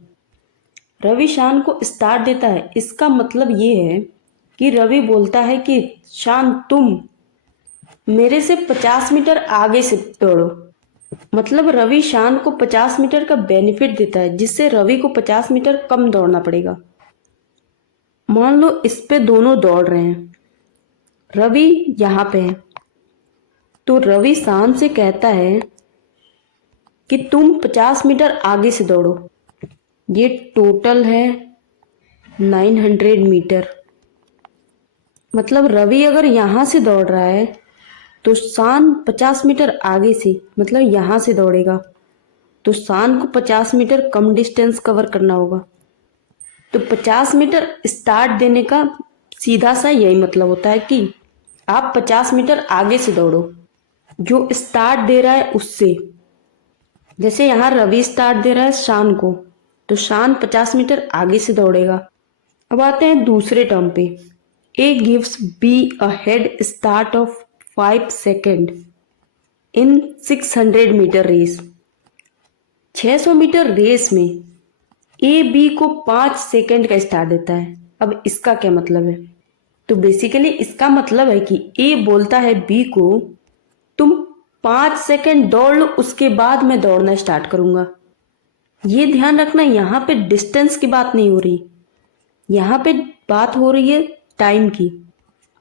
रवि शान को स्टार्ट देता है। इसका मतलब ये है कि रवि बोलता है कि शान तुम मेरे से 50 मीटर आगे से दौड़ो। मतलब रवि शान को 50 मीटर का बेनिफिट देता है, जिससे रवि को 50 मीटर कम दौड़ना पड़ेगा। मान लो इस पे दोनों दौड़ रहे हैं, रवि यहाँ पे है, तो रवि शान से कहता है कि तुम 50 मीटर आगे से दौड़ो। ये टोटल है 900 मीटर। मतलब रवि अगर यहाँ से दौड़ रहा है तो शान 50 मीटर आगे से, मतलब यहाँ से दौड़ेगा, तो शान को 50 मीटर कम डिस्टेंस कवर करना होगा। तो 50 मीटर स्टार्ट देने का सीधा सा यही मतलब होता है कि आप 50 मीटर आगे से दौड़ो जो स्टार्ट दे रहा है उससे। जैसे यहाँ रवि स्टार्ट दे रहा है शान को, तो शान 50 मीटर आगे से दौड़ेगा। अब आते हैं दूसरे टर्म पे। A gives B a head start of 5 second in 600 metre race. 600 metre race में ए बी को 5 सेकेंड का स्टार्ट देता है। अब इसका क्या मतलब है, तो बेसिकली इसका मतलब है कि ए बोलता है बी को तुम 5 सेकेंड दौड़ लो, उसके बाद मैं दौड़ना स्टार्ट करूंगा। ये ध्यान रखना, यहाँ पे डिस्टेंस की बात नहीं हो रही, यहाँ पे बात हो रही है टाइम की।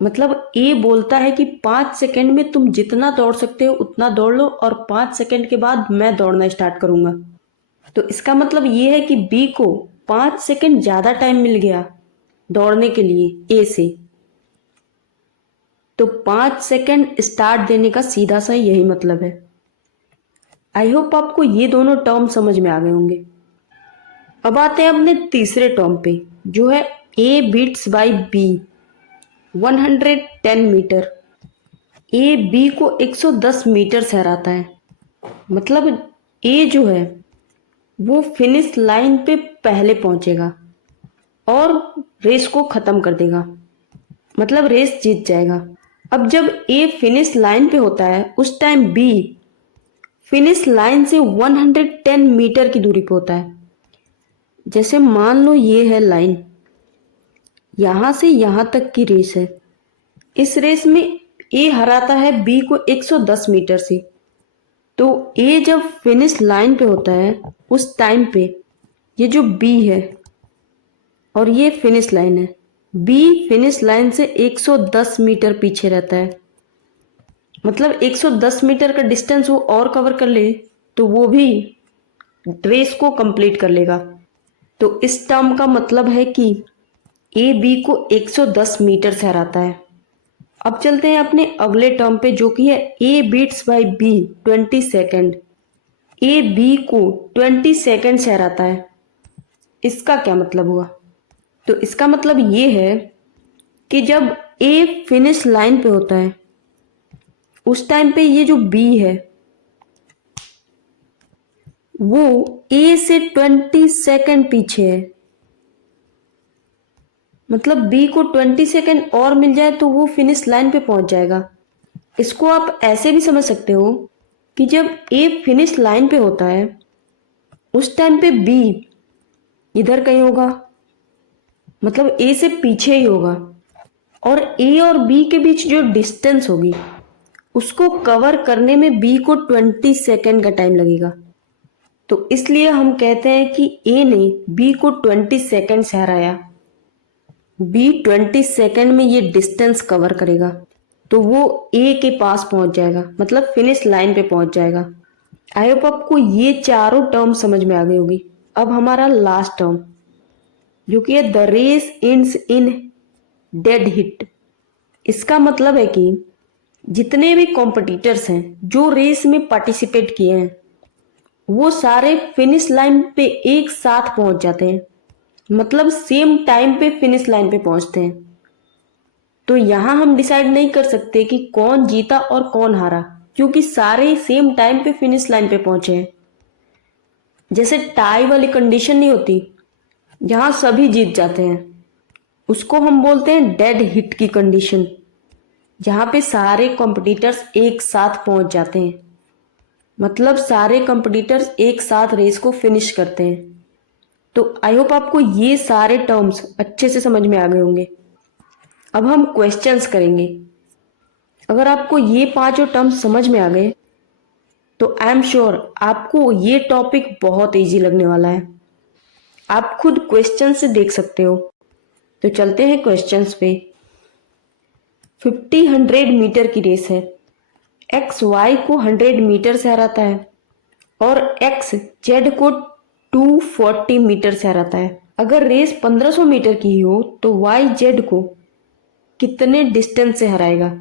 मतलब ए बोलता है कि 5 सेकेंड में तुम जितना दौड़ सकते हो उतना दौड़ लो और 5 सेकेंड के बाद मैं दौड़ना स्टार्ट करूंगा। तो इसका मतलब ये है कि बी को 5 सेकेंड ज़्यादा टाइम मिल गया दौड़ने के लिए ए से। तो 5 सेकेंड स्टार्ट देने का सीधा सा यही मतलब है। आई होप आपको ये दोनों टर्म समझ में आ गए होंगे। अब आते हैं अपने तीसरे टर्म पे, जो है A beats by B 110 metre. A B को 110 मीटर से हराता है। मतलब ए जो है वो फिनिश लाइन पे पहले पहुंचेगा और रेस को खत्म कर देगा, मतलब रेस जीत जाएगा। अब जब ए फिनिश लाइन पे होता है उस टाइम बी फिनिश लाइन से 110 मीटर की दूरी पे होता है। जैसे मान लो ये है लाइन, यहां से यहां तक की रेस है। इस रेस में ए हराता है बी को 110 मीटर से। तो ए जब फिनिश लाइन पे होता है उस टाइम पे ये जो बी है और ये फिनिश लाइन है, बी फिनिश लाइन से 110 मीटर पीछे रहता है। मतलब 110 मीटर का डिस्टेंस वो और कवर कर ले तो वो भी रेस को कंप्लीट कर लेगा। तो इस टर्म का मतलब है कि ए बी को 110 मीटर से हराता है। अब चलते हैं अपने अगले टर्म पे, जो कि है A beats by B 20 second. A B को 20 सेकेंड से हराता है। इसका क्या मतलब हुआ? तो इसका मतलब ये है कि जब ए फिनिश लाइन पे होता है उस टाइम पे ये जो बी है वो ए से 20 सेकेंड पीछे है। मतलब बी को 20 सेकेंड और मिल जाए तो वो फिनिश लाइन पे पहुंच जाएगा। इसको आप ऐसे भी समझ सकते हो कि जब ए फिनिश लाइन पे होता है उस टाइम पे बी इधर कहीं होगा, मतलब ए से पीछे ही होगा, और ए और बी के बीच जो डिस्टेंस होगी उसको कवर करने में बी को 20 सेकेंड का टाइम लगेगा। तो इसलिए हम कहते हैं कि ए ने बी को 20 सेकेंड से हराया। बी 20 सेकेंड में ये डिस्टेंस कवर करेगा तो वो ए के पास पहुंच जाएगा, मतलब फिनिश लाइन पे पहुंच जाएगा। आई होप आपको ये चारों टर्म समझ में आ गई होगी। अब हमारा लास्ट टर्म, जो कि है the race ends in dead heat. इसका मतलब है कि जितने भी कॉम्पिटिटर्स हैं जो रेस में पार्टिसिपेट किए हैं वो सारे फिनिश लाइन पे एक साथ पहुंच जाते हैं, मतलब सेम टाइम पे फिनिश लाइन पे पहुंचते हैं। तो यहां हम डिसाइड नहीं कर सकते कि कौन जीता और कौन हारा, क्योंकि सारे सेम टाइम पे फिनिश लाइन पे पहुंचे हैं। जैसे टाई वाली कंडीशन नहीं होती जहां सभी जीत जाते हैं, उसको हम बोलते हैं डेड हिट की कंडीशन, जहां पे सारे कॉम्पिटिटर्स एक साथ पहुंच जाते हैं, मतलब सारे कॉम्पिटिटर्स एक साथ रेस को फिनिश करते हैं। तो आई होप आपको ये सारे टर्म्स अच्छे से समझ में आ गए होंगे। अब हम क्वेश्चंस करेंगे। अगर आपको ये पांचों टर्म्स समझ में आ गए तो आई एम श्योर आपको ये टॉपिक बहुत इजी लगने वाला है। आप खुद क्वेश्चन से देख सकते हो। तो चलते हैं क्वेश्चंस पे। 50-100 मीटर की रेस है। एक्स वाई को 100 मीटर से हराता है और एक्स जेड को 240 मीटर से हराता है। अगर रेस 1500 मीटर की हो तो वाई जेड को कितने डिस्टेंस से हराएगा,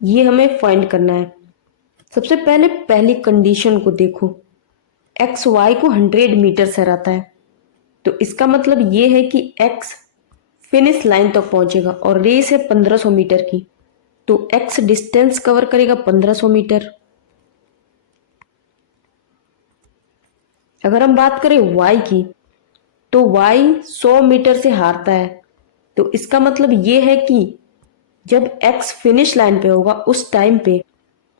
ये हमें फाइंड करना है। सबसे पहले पहली कंडीशन को देखो, एक्स वाई को 100 मीटर से हराता है, तो इसका मतलब ये है कि एक्स फिनिश लाइन तक पहुंचेगा और रेस है 1500 मीटर की, तो एक्स डिस्टेंस कवर करेगा 1500 मीटर। अगर हम बात करें वाई की तो वाई 100 मीटर से हारता है, तो इसका मतलब ये है कि जब एक्स फिनिश लाइन पे होगा उस टाइम पे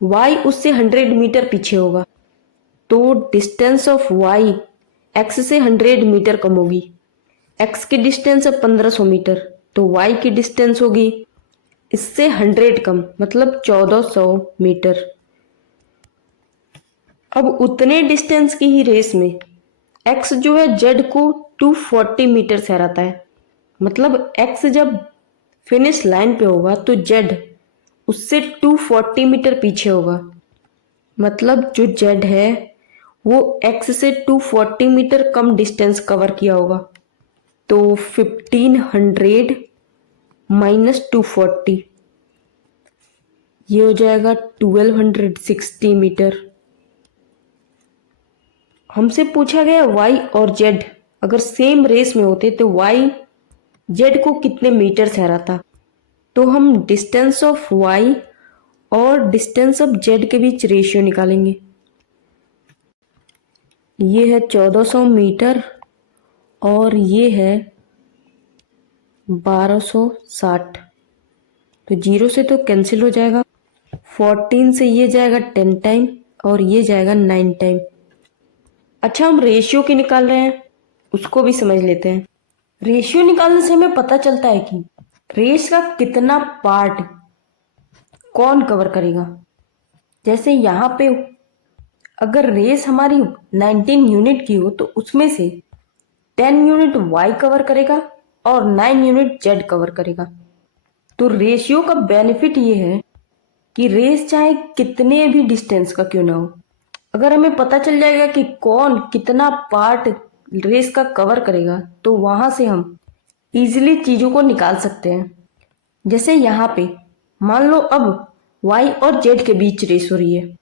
वाई उससे 100 मीटर पीछे होगा, तो डिस्टेंस ऑफ वाई एक्स से 100 मीटर कम होगी। एक्स की डिस्टेंस है 1500 मीटर, तो वाई की डिस्टेंस होगी इससे 100 कम, मतलब 1400 मीटर। अब उतने डिस्टेंस की ही रेस में एक्स जो है जेड को 240 मीटर से हराता है। मतलब एक्स जब फिनिश लाइन पे होगा तो जेड उससे 240 मीटर पीछे होगा, मतलब जो जेड है वो एक्स से 240 मीटर कम डिस्टेंस कवर किया होगा। तो 1500 माइनस 240 ये हो जाएगा 1260 मीटर। हमसे पूछा गया y और z अगर सेम रेस में होते तो y z को कितने मीटर से हराता। तो हम डिस्टेंस ऑफ y और डिस्टेंस ऑफ z के बीच रेशियो निकालेंगे। ये है 1400 मीटर और ये है 1260। तो 0 से तो कैंसिल हो जाएगा। 14 से ये जाएगा 10 टाइम और ये जाएगा 9 टाइम। अच्छा, हम रेशियो की निकाल रहे हैं, उसको भी समझ लेते हैं। रेशियो निकालने से हमें पता चलता है कि रेस का कितना पार्ट कौन कवर करेगा। जैसे यहाँ पे अगर रेस हमारी 19 यूनिट की हो तो उसमें से 10 यूनिट y कवर करेगा और 9 यूनिट z कवर करेगा। तो रेशियो का बेनिफिट ये है कि रेस चाहे कितने भी डिस्टेंस का क्यों ना हो, अगर हमें पता चल जाएगा कि कौन कितना पार्ट रेस का कवर करेगा तो वहां से हम इजीली चीजों को निकाल सकते हैं। जैसे यहाँ पे मान लो अब y और z के बीच रेस हो रही है,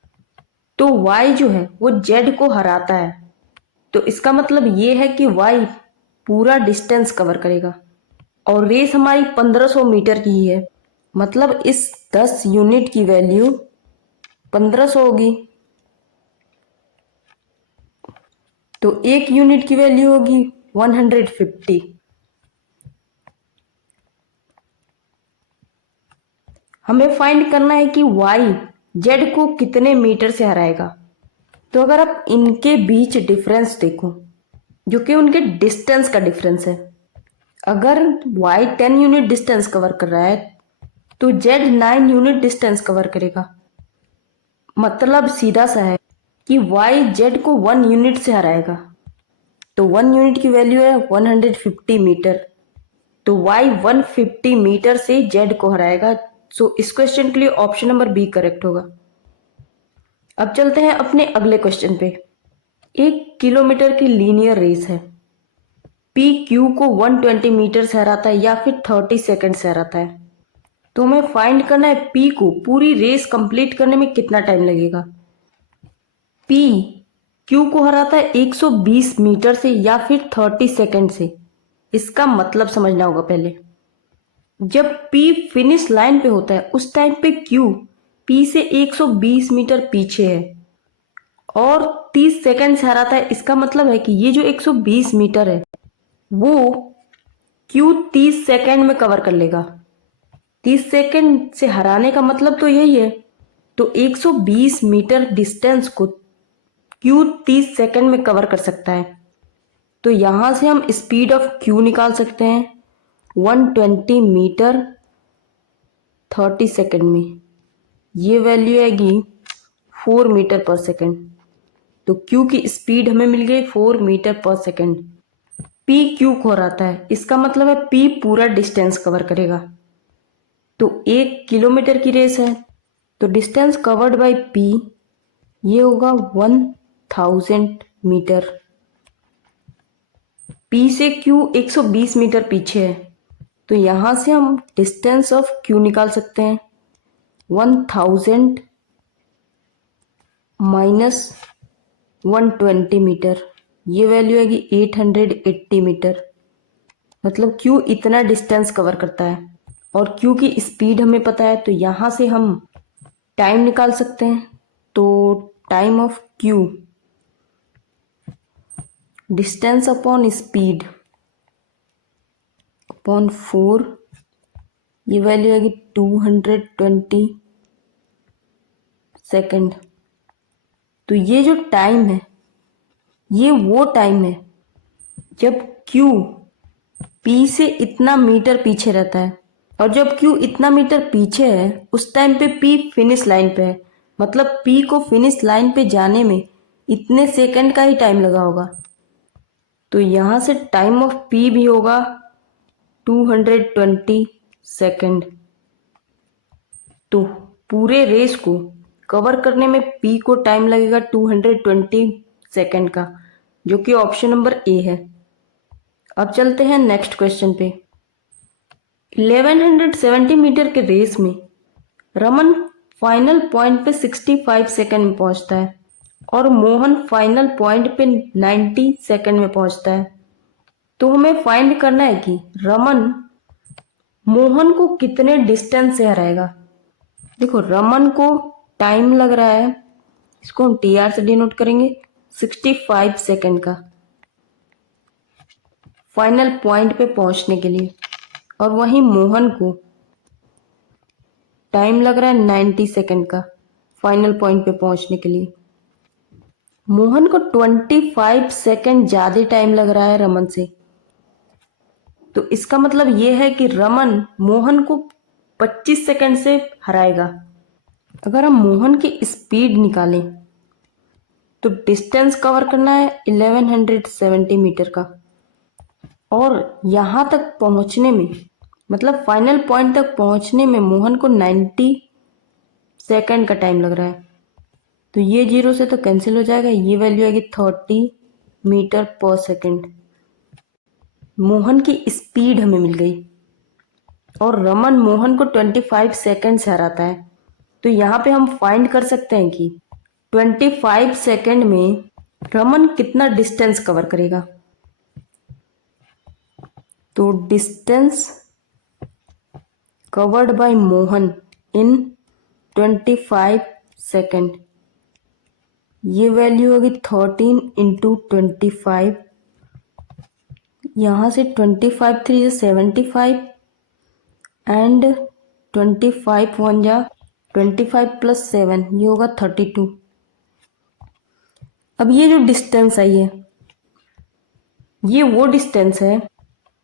तो y जो है वो z को हराता है। तो इसका मतलब ये है कि y पूरा डिस्टेंस कवर करेगा और रेस हमारी 1500 मीटर की ही है, मतलब इस 10 यूनिट की वैल्यू 1500 होगी। तो एक यूनिट की वैल्यू होगी 150। हमें फाइंड करना है कि y z को कितने मीटर से हराएगा। तो अगर आप इनके बीच डिफरेंस देखो, जो कि उनके डिस्टेंस का डिफरेंस है, अगर y 10 यूनिट डिस्टेंस कवर कर रहा है तो z 9 यूनिट डिस्टेंस कवर करेगा। मतलब सीधा सा है कि y z को 1 यूनिट से हराएगा। तो 1 यूनिट की वैल्यू है 150 मीटर। तो y 150 मीटर से z को हराएगा। सो इस क्वेश्चन के लिए ऑप्शन नंबर बी करेक्ट होगा। अब चलते हैं अपने अगले क्वेश्चन पे। 1 किलोमीटर की लीनियर रेस है। पी क्यू को 120 मीटर से हराता है या फिर 30 सेकंड से हराता है। तो हमें फाइंड करना है पी को पूरी रेस कंप्लीट करने में कितना टाइम लगेगा। पी क्यू को हराता है 120 मीटर से या फिर 30 सेकंड से। इसका मतलब समझना होगा पहले। जब पी फिनिश लाइन पे होता है उस टाइम पे क्यू पी से 120 मीटर पीछे है और 30 सेकंड से हराता है। इसका मतलब है कि ये जो 120 मीटर है वो क्यू 30 सेकंड में कवर कर लेगा। 30 सेकंड से हराने का मतलब तो यही है। तो 120 मीटर डिस्टेंस को क्यू 30 सेकंड में कवर कर सकता है। तो यहां से हम स्पीड ऑफ क्यू निकाल सकते हैं 120 मीटर 30 सेकंड में। ये वैल्यू आएगी 4 मीटर पर सेकंड। तो क्यू की स्पीड हमें मिल गई 4 मीटर पर सेकंड। पी क्यू को हराता है, इसका मतलब है पी पूरा डिस्टेंस कवर करेगा। तो 1 किलोमीटर की रेस है तो डिस्टेंस कवर्ड बाय पी ये होगा 1000 मीटर। पी से क्यू 120 मीटर पीछे है तो यहां से हम डिस्टेंस ऑफ क्यू निकाल सकते हैं 1000 माइनस 120 मीटर। ये वैल्यू आएगी 880 मीटर। मतलब क्यू इतना डिस्टेंस कवर करता है और क्यू की स्पीड हमें पता है तो यहां से हम टाइम निकाल सकते हैं। तो time of Q distance upon speed upon 4, ये वैल्यू आएगी 220 सेकंड। तो ये जो टाइम है ये वो टाइम है जब क्यू पी से इतना मीटर पीछे रहता है और जब क्यू इतना मीटर पीछे है उस टाइम पे पी फिनिश लाइन पे है। मतलब पी को फिनिश लाइन पे जाने में इतने सेकंड का ही टाइम लगा होगा। तो यहां से टाइम ऑफ पी भी होगा 220 सेकंड। तो पूरे रेस को कवर करने में पी को टाइम लगेगा 220 सेकंड का, जो कि ऑप्शन नंबर ए है। अब चलते हैं नेक्स्ट क्वेश्चन पे। 1170 मीटर के रेस में रमन फाइनल पॉइंट पे 65 सेकंड में पहुंचता है और मोहन फाइनल पॉइंट पे 90 सेकंड में पहुंचता है। तो हमें फाइंड करना है कि रमन मोहन को कितने डिस्टेंस से हराएगा। देखो रमन को टाइम लग रहा है, इसको हम टी आर से डिनोट करेंगे, 65 सेकंड का फाइनल पॉइंट पे पहुंचने के लिए। और वहीं मोहन को टाइम लग रहा है 90 सेकंड का फाइनल पॉइंट पे पहुंचने के लिए। मोहन को 25 सेकंड ज्यादा टाइम लग रहा है रमन से। तो इसका मतलब ये है कि रमन मोहन को 25 सेकंड से हराएगा। अगर हम मोहन की स्पीड निकालें तो डिस्टेंस कवर करना है 1170 मीटर का, और यहां तक पहुंचने में मतलब फाइनल पॉइंट तक पहुंचने में मोहन को 90 सेकंड का टाइम लग रहा है। तो ये जीरो से तो कैंसिल हो जाएगा, ये वैल्यू आएगी 30 मीटर पर सेकंड। मोहन की स्पीड हमें मिल गई और रमन मोहन को 25 सेकंड से हराता है। तो यहाँ पे हम फाइंड कर सकते हैं कि 25 सेकंड में रमन कितना डिस्टेंस कवर करेगा। तो distance covered by Mohan in 25 second, ये वैल्यू होगी 13 इंटू 25। यहाँ से 25 3 75 एंड 25 1 जा 25 प्लस 7, ये होगा 32। अब ये जो डिस्टेंस आई है ये वो डिस्टेंस है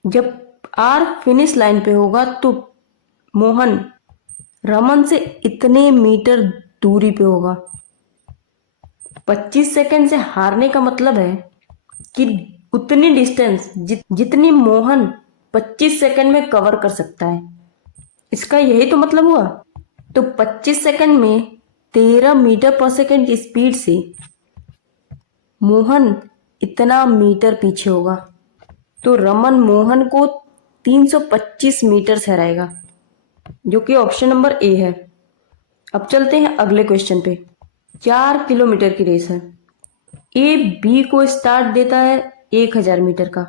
जब आर फिनिश लाइन पे होगा तो मोहन रमन से इतने मीटर दूरी पे होगा। 25 सेकंड से हारने का मतलब है कि उतनी डिस्टेंस जितनी मोहन 25 सेकंड में कवर कर सकता है, इसका यही तो मतलब हुआ। तो 25 सेकंड में 13 मीटर पर सेकंड की स्पीड से मोहन इतना मीटर पीछे होगा। तो रमन मोहन को 325 मीटर से हराएगा, जो कि ऑप्शन नंबर ए है। अब चलते हैं अगले क्वेश्चन पे। 4 किलोमीटर की रेस है। ए बी को स्टार्ट देता है 1000 मीटर का।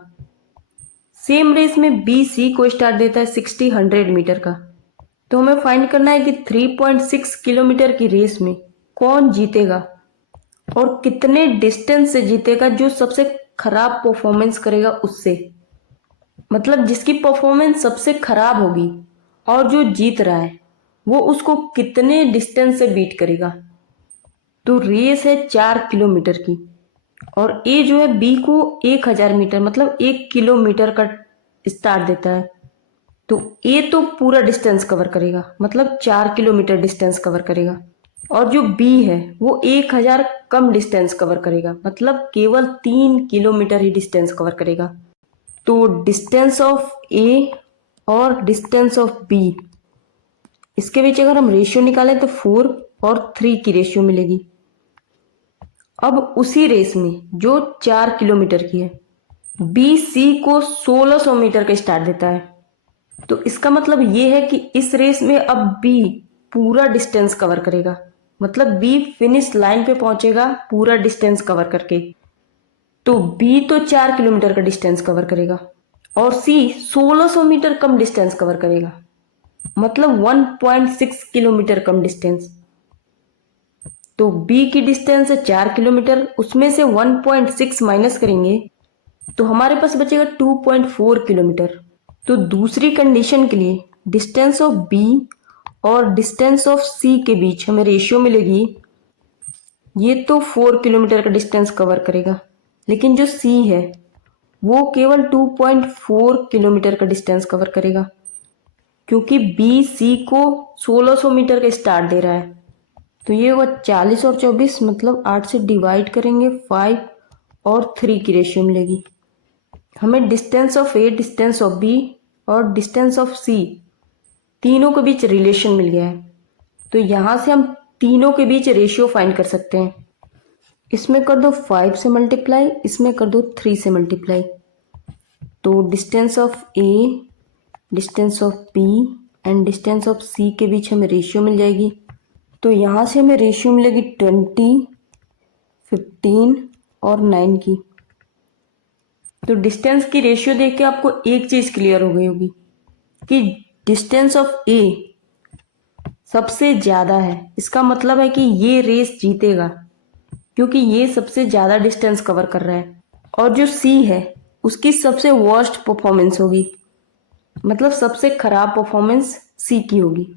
सेम रेस में बी सी को स्टार्ट देता है 100 मीटर का। तो हमें फाइंड करना है कि 3.6 किलोमीटर की रेस में कौन जीतेगा और कितने डिस्टेंस से जीतेगा, जो सबसे खराब परफॉर्मेंस करेगा उससे। मतलब जिसकी परफॉर्मेंस सबसे खराब होगी और जो जीत रहा है वो उसको कितने डिस्टेंस से बीट करेगा। तो रेस है 4 किलोमीटर की और ए जो है बी को 1000 मीटर मतलब 1 किलोमीटर का स्टार्ट देता है। तो ए तो पूरा डिस्टेंस कवर करेगा, मतलब 4 किलोमीटर डिस्टेंस कवर करेगा, और जो बी है वो 1000 कम डिस्टेंस कवर करेगा, मतलब केवल 3 किलोमीटर ही डिस्टेंस कवर करेगा। तो डिस्टेंस ऑफ ए और डिस्टेंस ऑफ बी, इसके बीच अगर हम रेशियो निकालें तो 4 और 3 की रेशियो मिलेगी। अब उसी रेस में जो 4 किलोमीटर की है, बी सी को 1600 मीटर का स्टार्ट देता है। तो इसका मतलब ये है कि इस रेस में अब बी पूरा डिस्टेंस कवर करेगा, मतलब बी फिनिश लाइन पे पहुंचेगा पूरा डिस्टेंस कवर करके। तो बी तो 4 किलोमीटर का डिस्टेंस कवर करेगा और सी 1600 मीटर कम डिस्टेंस कवर करेगा, मतलब 1.6 किलोमीटर कम डिस्टेंस। तो बी की डिस्टेंस है 4 किलोमीटर, उसमें से 1.6 माइनस करेंगे तो हमारे पास बचेगा 2.4 किलोमीटर। तो दूसरी कंडीशन के लिए डिस्टेंस ऑफ बी और डिस्टेंस ऑफ सी के बीच हमें रेशियो मिलेगी। ये तो 4 किलोमीटर का डिस्टेंस कवर करेगा, लेकिन जो सी है वो केवल 2.4 किलोमीटर का डिस्टेंस कवर करेगा, क्योंकि बी सी को 1600 मीटर का स्टार्ट दे रहा है। तो ये होगा 40 और 24, मतलब 8 से डिवाइड करेंगे 5 और 3 की रेशियो मिलेगी। हमें distance of A, distance of B और डिस्टेंस ऑफ सी तीनों के बीच रिलेशन मिल गया है। तो यहाँ से हम तीनों के बीच रेशियो फाइंड कर सकते हैं। इसमें कर दो 5 से मल्टीप्लाई, इसमें कर दो 3 से मल्टीप्लाई। तो distance of A, distance of B and distance of C के बीच हमें रेशियो मिल जाएगी। तो यहाँ से हमें रेशियो मिलेगी 20, 15 और 9 की। तो डिस्टेंस की रेशियो देख के आपको एक चीज क्लियर हो गई होगी कि डिस्टेंस ऑफ ए सबसे ज्यादा है। इसका मतलब है कि ये रेस जीतेगा क्योंकि ये सबसे ज्यादा डिस्टेंस कवर कर रहा है। और जो सी है उसकी सबसे वर्स्ट परफॉर्मेंस होगी, मतलब सबसे खराब परफॉर्मेंस सी की होगी।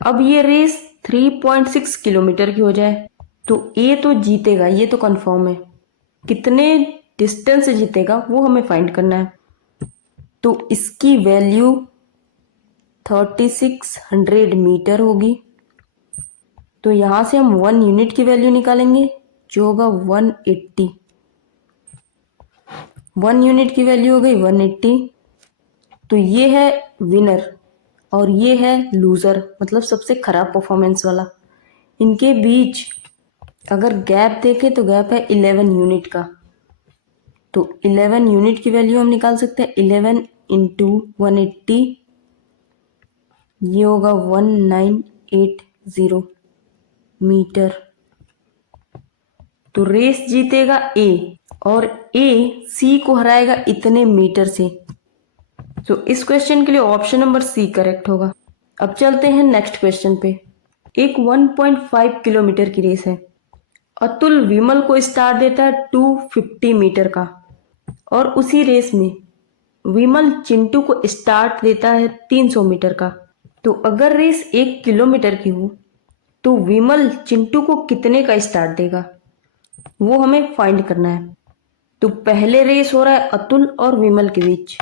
अब ये रेस 3.6 किलोमीटर की हो जाए तो ए तो जीतेगा, ये तो कंफर्म है। कितने डिस्टेंस से जीतेगा वो हमें फाइंड करना है। तो इसकी वैल्यू 3600 मीटर होगी। तो यहां से हम 1 यूनिट की वैल्यू निकालेंगे जो होगा 180। 1 यूनिट की वैल्यू हो गई 180। तो ये है विनर और ये है लूजर, मतलब सबसे खराब परफॉर्मेंस वाला। इनके बीच अगर गैप देखें तो गैप है 11 यूनिट का। तो 11 यूनिट की वैल्यू हम निकाल सकते हैं 11 इंटू 180, ये होगा 1980 मीटर। तो रेस जीतेगा ए और ए सी को हराएगा इतने मीटर से। तो इस क्वेश्चन के लिए ऑप्शन नंबर सी करेक्ट होगा। अब चलते हैं नेक्स्ट क्वेश्चन पे। एक 1.5 किलोमीटर की रेस है। अतुल विमल को स्टार्ट देता है 250 मीटर का और उसी रेस में विमल चिंटू को स्टार्ट देता है 300 मीटर का। तो अगर रेस 1 किलोमीटर की हो तो विमल चिंटू को कितने का स्टार्ट देगा वो हमें फाइंड करना है। तो पहले रेस हो रहा है अतुल और विमल के बीच।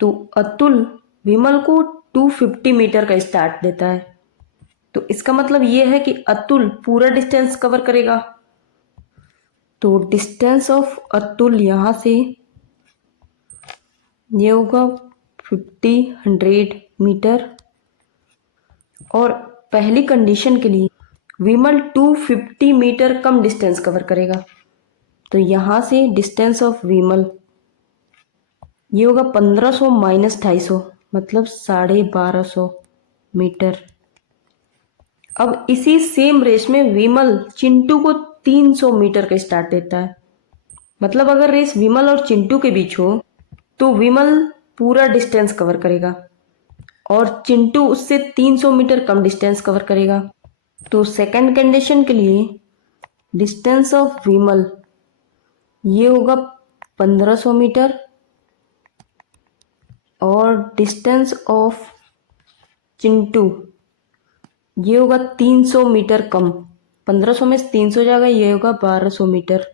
तो अतुल विमल को 250 मीटर का स्टार्ट देता है। तो इसका मतलब ये है कि अतुल पूरा डिस्टेंस कवर करेगा। तो डिस्टेंस ऑफ अतुल यहां से ये होगा 50 मीटर। और पहली कंडीशन के लिए विमल 250 मीटर कम डिस्टेंस कवर करेगा। तो यहां से डिस्टेंस ऑफ विमल ये होगा 1500 माइनस 250, मतलब 1250 मीटर। अब इसी सेम रेस में विमल चिंटू को 300 मीटर का स्टार्ट देता है। मतलब अगर रेस विमल और चिंटू के बीच हो तो विमल पूरा डिस्टेंस कवर करेगा और चिंटू उससे 300 मीटर कम डिस्टेंस कवर करेगा। तो सेकंड कंडीशन के लिए डिस्टेंस ऑफ विमल ये होगा 1500 मीटर और डिस्टेंस ऑफ चिंटू ये होगा 300 मीटर कम। 1500 में 300 जाएगा, ये होगा 1200 मीटर।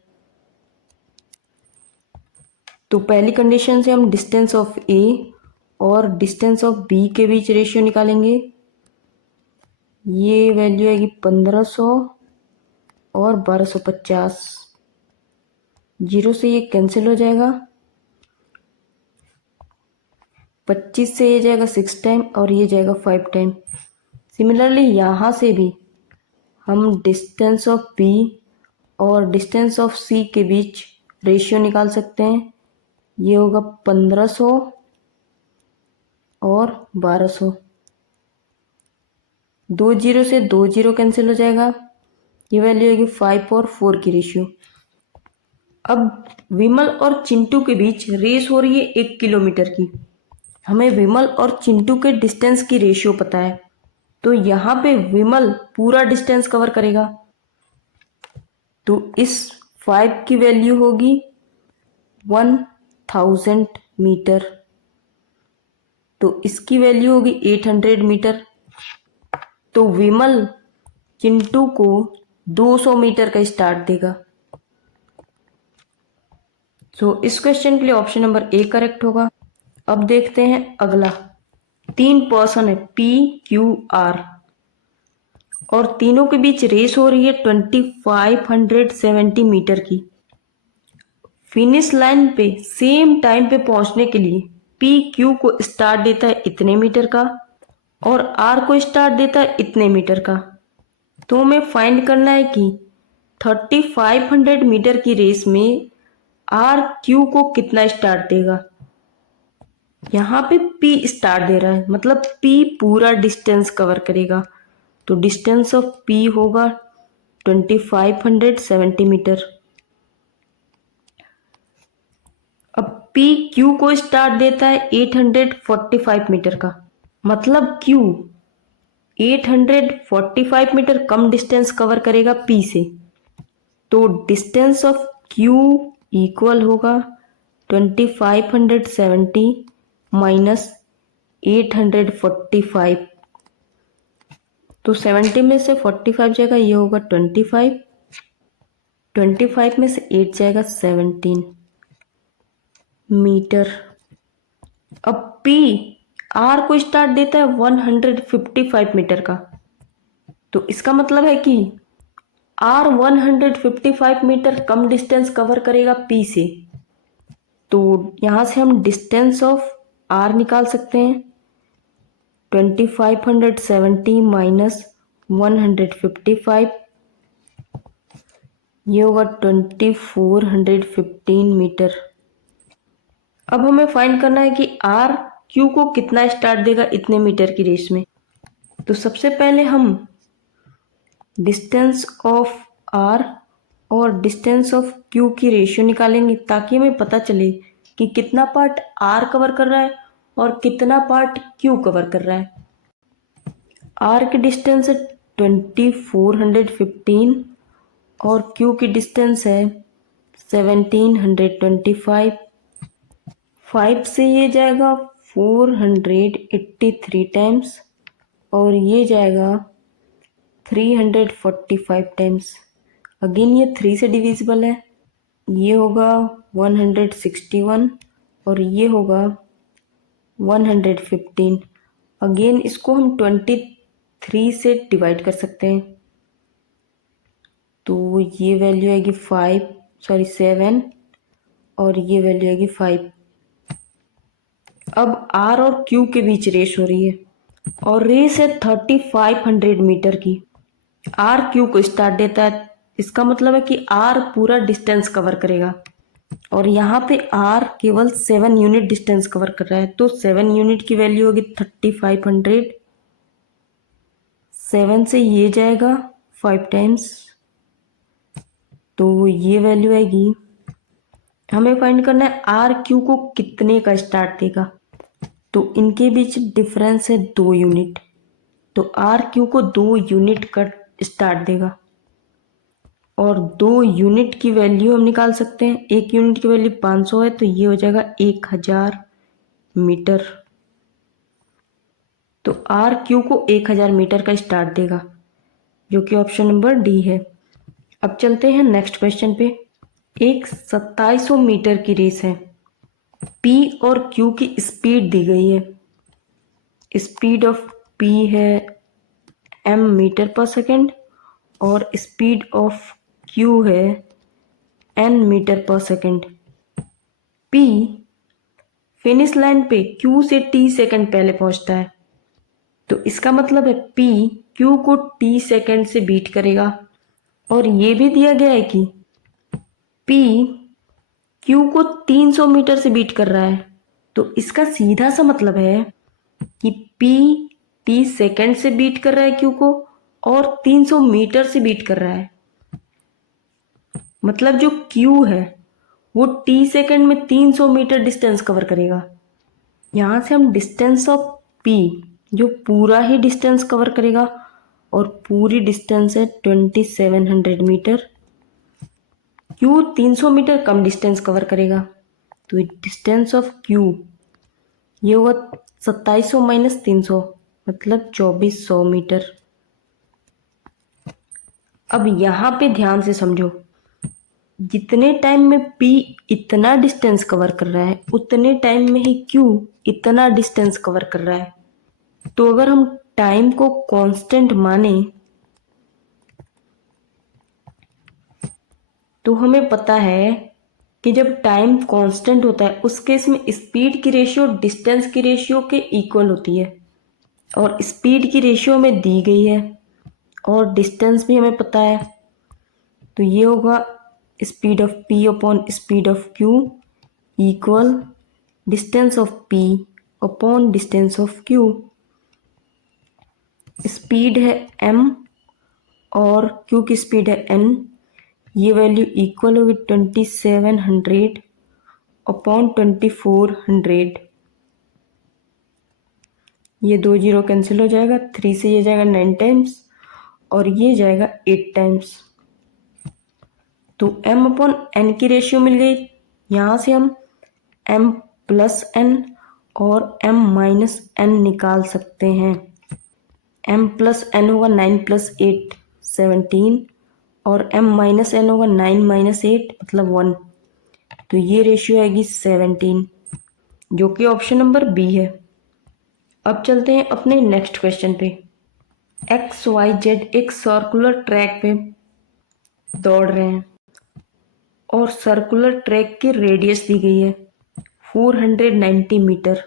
तो पहली कंडीशन से हम डिस्टेंस ऑफ ए और डिस्टेंस ऑफ बी के बीच रेशियो निकालेंगे। ये वैल्यू आएगी 1500 और 1250। जीरो से ये कैंसिल हो जाएगा, 25 से ये जाएगा 6 टाइम और ये जाएगा 5 टाइम। सिमिलरली यहाँ से भी हम डिस्टेंस ऑफ बी और डिस्टेंस ऑफ सी के बीच रेशियो निकाल सकते हैं। ये होगा 1500 और 1200। 2 जीरो से 2 जीरो कैंसिल हो जाएगा, ये वैल्यू होगी 5 और 4 की रेशियो। अब विमल और चिंटू के बीच रेस हो रही है 1 किलोमीटर की। हमें विमल और चिंटू के डिस्टेंस की रेशियो पता है, तो यहाँ पे विमल पूरा डिस्टेंस कवर करेगा। तो इस 5 की वैल्यू होगी 1000 मीटर। तो इसकी वैल्यू होगी 800 मीटर। तो विमल चिंटू को 200 मीटर का स्टार्ट देगा। तो इस क्वेश्चन के लिए ऑप्शन नंबर ए करेक्ट होगा। अब देखते हैं अगला। 3 पर्सन है पी क्यू आर और तीनों के बीच रेस हो रही है 2570 मीटर की। फिनिश लाइन पे सेम टाइम पे पहुंचने के लिए पी क्यू को स्टार्ट देता है इतने मीटर का और आर को स्टार्ट देता है इतने मीटर का। तो हमें फाइंड करना है कि 3500 मीटर की रेस में आर क्यू को कितना स्टार्ट देगा। यहाँ पे P स्टार्ट दे रहा है, मतलब P पूरा डिस्टेंस कवर करेगा। तो डिस्टेंस ऑफ P होगा 2570 मीटर। अब पी क्यू को स्टार्ट देता है 845 मीटर का, मतलब क्यू 845 मीटर कम डिस्टेंस कवर करेगा पी से, तो डिस्टेंस ऑफ क्यू इक्वल होगा 2570 माइनस 845। तो 70 में से 45 जाएगा, ये होगा 25, 25 में से 8 जाएगा 17 मीटर। अब पी आर को स्टार्ट देता है 155 मीटर का, तो इसका मतलब है कि आर 155 मीटर कम डिस्टेंस कवर करेगा पी से, तो यहां से हम डिस्टेंस ऑफ आर निकाल सकते हैं। 2570 माइनस 155, ये होगा 2415 मीटर। अब हमें फाइंड करना है कि आर क्यू को कितना स्टार्ट देगा इतने मीटर की रेस में। तो सबसे पहले हम डिस्टेंस ऑफ आर और डिस्टेंस ऑफ क्यू की रेशियो निकालेंगे, ताकि हमें पता चले कि कितना पार्ट आर कवर कर रहा है और कितना पार्ट क्यू कवर कर रहा है। आर की डिस्टेंस है 2415 और क्यू की डिस्टेंस है 1725। 5 से ये जाएगा 483 टाइम्स और ये जाएगा 345 टाइम्स। अगेन ये 3 से डिविजिबल है, ये होगा 161 और ये होगा 115। अगेन इसको हम 23 से डिवाइड कर सकते हैं, तो ये वैल्यू आएगी 7 और ये वैल्यू आएगी 5। अब आर और क्यू के बीच रेस हो रही है और रेस है 3500 मीटर की। आर क्यू को स्टार्ट देता है, इसका मतलब है कि आर पूरा डिस्टेंस कवर करेगा और यहाँ पे आर केवल 7 यूनिट डिस्टेंस कवर कर रहा है, तो 7 यूनिट की वैल्यू होगी 3500। 7 से ये जाएगा 5 टाइम्स, तो ये वैल्यू आएगी। हमें फाइंड करना है आर क्यू को कितने का स्टार्ट देगा, तो इनके बीच डिफरेंस है 2 यूनिट, तो आर क्यू को 2 यूनिट का स्टार्ट देगा और 2 यूनिट की वैल्यू हम निकाल सकते हैं। 1 यूनिट की वैल्यू 500 है, तो ये हो जाएगा 1000 मीटर। तो आर क्यू को 1000 मीटर का स्टार्ट देगा, जो कि ऑप्शन नंबर डी है। अब चलते हैं नेक्स्ट क्वेश्चन पे। एक 2700 मीटर की रेस है, पी और क्यू की स्पीड दी गई है। स्पीड ऑफ पी है m मीटर पर सेकेंड और स्पीड ऑफ क्यू है n मीटर पर सेकेंड। p फिनिश लाइन पे q से t सेकेंड पहले पहुंचता है, तो इसका मतलब है p q को t सेकेंड से बीट करेगा। और ये भी दिया गया है कि p q को 300 मीटर से बीट कर रहा है, तो इसका सीधा सा मतलब है कि p t सेकेंड से बीट कर रहा है q को और 300 मीटर से बीट कर रहा है। मतलब जो q है वो t सेकेंड में 300 मीटर डिस्टेंस कवर करेगा। यहाँ से हम डिस्टेंस ऑफ p जो पूरा ही डिस्टेंस कवर करेगा और पूरी डिस्टेंस है 2700 मीटर, q 300 मीटर कम डिस्टेंस कवर करेगा, तो डिस्टेंस ऑफ q ये होगा 2700 माइनस 300 मतलब 2400 मीटर। अब यहाँ पे ध्यान से समझो, जितने टाइम में p इतना डिस्टेंस कवर कर रहा है उतने टाइम में ही q इतना डिस्टेंस कवर कर रहा है। तो अगर हम टाइम को कांस्टेंट माने तो हमें पता है कि जब टाइम कांस्टेंट होता है उस केस में स्पीड की रेशियो डिस्टेंस की रेशियो के इक्वल होती है, और स्पीड की रेशियो में दी गई है और डिस्टेंस भी हमें पता है, तो ये होगा speed of p upon speed of q equal distance of p upon distance of q। Speed है m और क्यू की स्पीड है n, ये वैल्यू इक्वल होगी 2700 अपॉन 2400। ये 2 जीरो कैंसिल हो जाएगा, 3 से ये जाएगा 9 टाइम्स और ये जाएगा 8 टाइम्स। तो m अपॉन n की रेशियो मिल गई। यहाँ से हम m प्लस n और m माइनस n निकाल सकते हैं। m प्लस n होगा 9 प्लस 8 17 और m माइनस n होगा 9 माइनस 8 मतलब 1। तो ये रेशियो आएगी 17, जो कि ऑप्शन नंबर बी है। अब चलते हैं अपने नेक्स्ट क्वेश्चन पे। XYZ एक सर्कुलर ट्रैक पे दौड़ रहे हैं और सर्कुलर ट्रैक की रेडियस दी गई है 490 मीटर।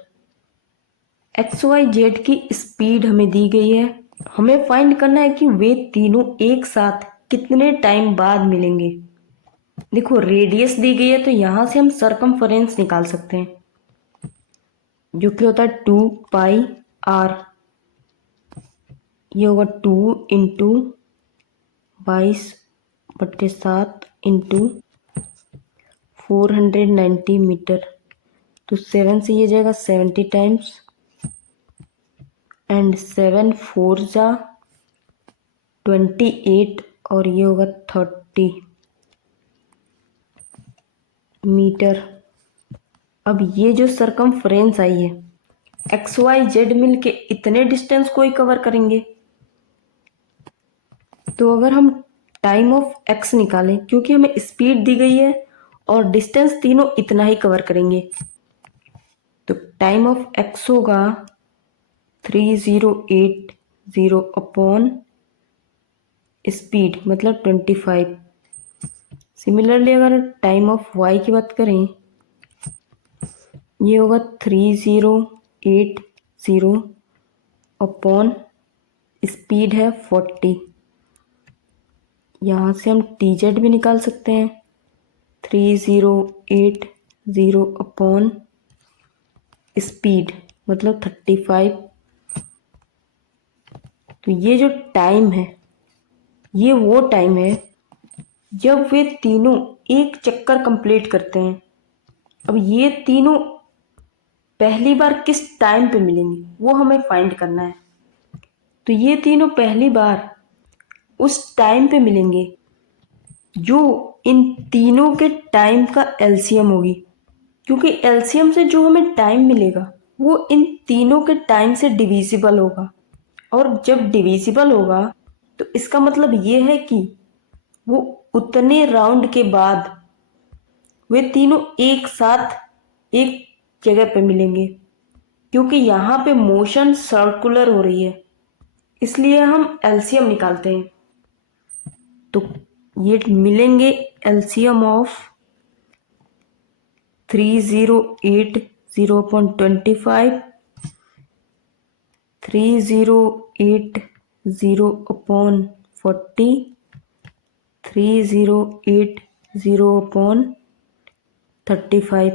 XYZ की स्पीड हमें दी गई है। हमें फाइंड करना है कि वे तीनों एक साथ कितने टाइम बाद मिलेंगे। देखो रेडियस दी गई है तो यहाँ से हम सरकमफरेंस निकाल सकते हैं, जो कि होता है 2 पाई r। ये होगा 2 इंटू 22/7 इंटू 490 मीटर। तो 7 से ये जाएगा 70 टाइम्स एंड 7 4 जा 28 और ये होगा 30 मीटर। अब ये जो सरकमफ्रेंस आई है XYZ मिलके इतने डिस्टेंस को ही कवर करेंगे। तो अगर हम टाइम ऑफ x निकालें, क्योंकि हमें स्पीड दी गई है और डिस्टेंस तीनों इतना ही कवर करेंगे, तो टाइम ऑफ x होगा 3080 अपॉन स्पीड मतलब 25। सिमिलरली अगर टाइम ऑफ y की बात करें, ये होगा 3080 अपॉन स्पीड है 40। यहाँ से हम TZ भी निकाल सकते हैं 3080 अपॉन स्पीड मतलब 35। तो ये जो टाइम है ये वो टाइम है जब वे तीनों एक चक्कर कंप्लीट करते हैं। अब ये तीनों पहली बार किस टाइम पे मिलेंगे वो हमें फाइंड करना है। तो ये तीनों पहली बार उस टाइम पे मिलेंगे जो इन तीनों के टाइम का एलसीएम होगी, क्योंकि एलसीएम से जो हमें टाइम मिलेगा वो इन तीनों के टाइम से डिविजिबल होगा, और जब डिविजिबल होगा तो इसका मतलब ये है कि वो उतने राउंड के बाद वे तीनों एक साथ एक जगह पे मिलेंगे। क्योंकि यहाँ पे मोशन सर्कुलर हो रही है इसलिए हम एलसीएम निकालते हैं। तो ये मिलेंगे LCM of 3080 upon 25, 3080 upon 40, 3080 upon 35।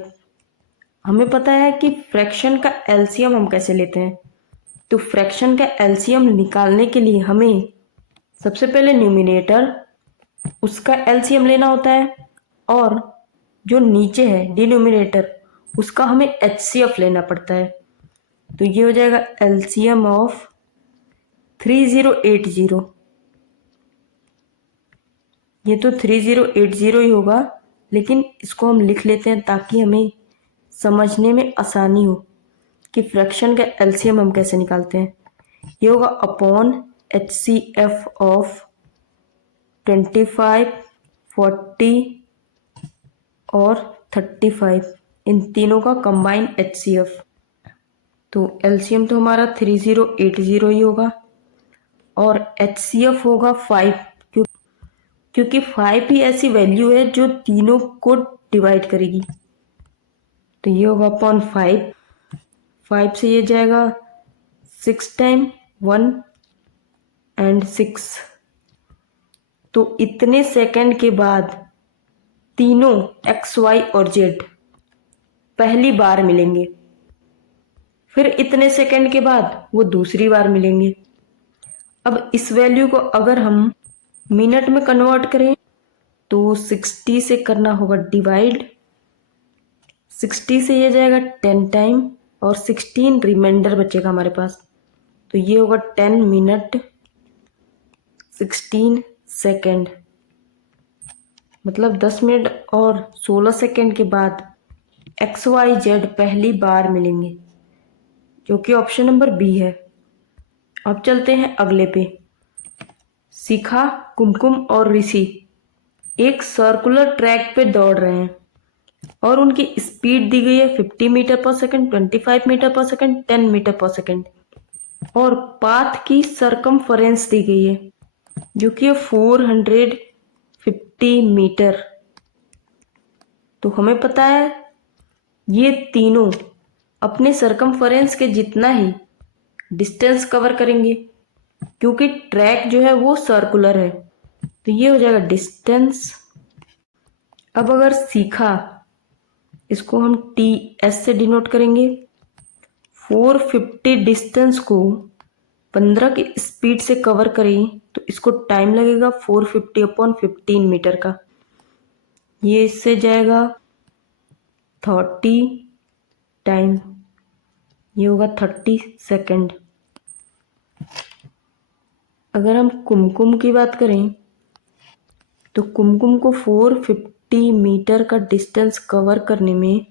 हमें पता है कि फ्रैक्शन का एलसीएम हम कैसे लेते हैं। तो फ्रैक्शन का एलसीएम निकालने के लिए हमें सबसे पहले न्यूमिनेटर उसका एलसीएम लेना होता है, और जो नीचे है डिनोमिनेटर उसका हमें एचसीएफ लेना पड़ता है। तो ये हो जाएगा एलसीएम ऑफ 3080। ये तो 3080 ही होगा, लेकिन इसको हम लिख लेते हैं ताकि हमें समझने में आसानी हो कि फ्रैक्शन का एलसीएम हम कैसे निकालते हैं। ये होगा अपॉन एचसीएफ ऑफ 25, 40 और 35, इन तीनों का कंबाइन एचसीएफ। तो एलसीएम तो हमारा 3080 ही होगा और एचसीएफ होगा 5, क्योंकि 5 ही ऐसी वैल्यू है जो तीनों को डिवाइड करेगी। तो ये होगा अपॉन 5, 5 से ये जाएगा 6 टाइम 1 एंड 6। तो इतने सेकंड के बाद तीनों एक्स वाई और जेड पहली बार मिलेंगे, फिर इतने सेकंड के बाद वो दूसरी बार मिलेंगे। अब इस वैल्यू को अगर हम मिनट में कन्वर्ट करें तो 60 से करना होगा डिवाइड, 60 से ये जाएगा 10 टाइम और 16 रिमाइंडर बचेगा हमारे पास, तो ये होगा 10 मिनट 16 सेकेंड, मतलब 10 मिनट और 16 सेकेंड के बाद XYZ पहली बार मिलेंगे, जो कि ऑप्शन नंबर बी है। अब चलते हैं अगले पे। शिखा, कुमकुम और ऋषि एक सर्कुलर ट्रैक पे दौड़ रहे हैं और उनकी स्पीड दी गई है 50 मीटर पर सेकंड, 25 मीटर पर सेकंड, 10 मीटर पर सेकंड, और पाथ की सरकमफरेंस दी गई है जो कि 450 मीटर। तो हमें पता है ये तीनों अपने सरकमफरेंस के जितना ही डिस्टेंस कवर करेंगे, क्योंकि ट्रैक जो है वो सर्कुलर है, तो ये हो जाएगा डिस्टेंस। अब अगर सीखा, इसको हम TS से डिनोट करेंगे, 450 डिस्टेंस को 15 की स्पीड से कवर करें तो इसको टाइम लगेगा 450/15 मीटर का, ये इससे जाएगा 30 टाइम, ये होगा 30 सेकेंड। अगर हम कुमकुम की बात करें तो कुमकुम को 450 मीटर का डिस्टेंस कवर करने में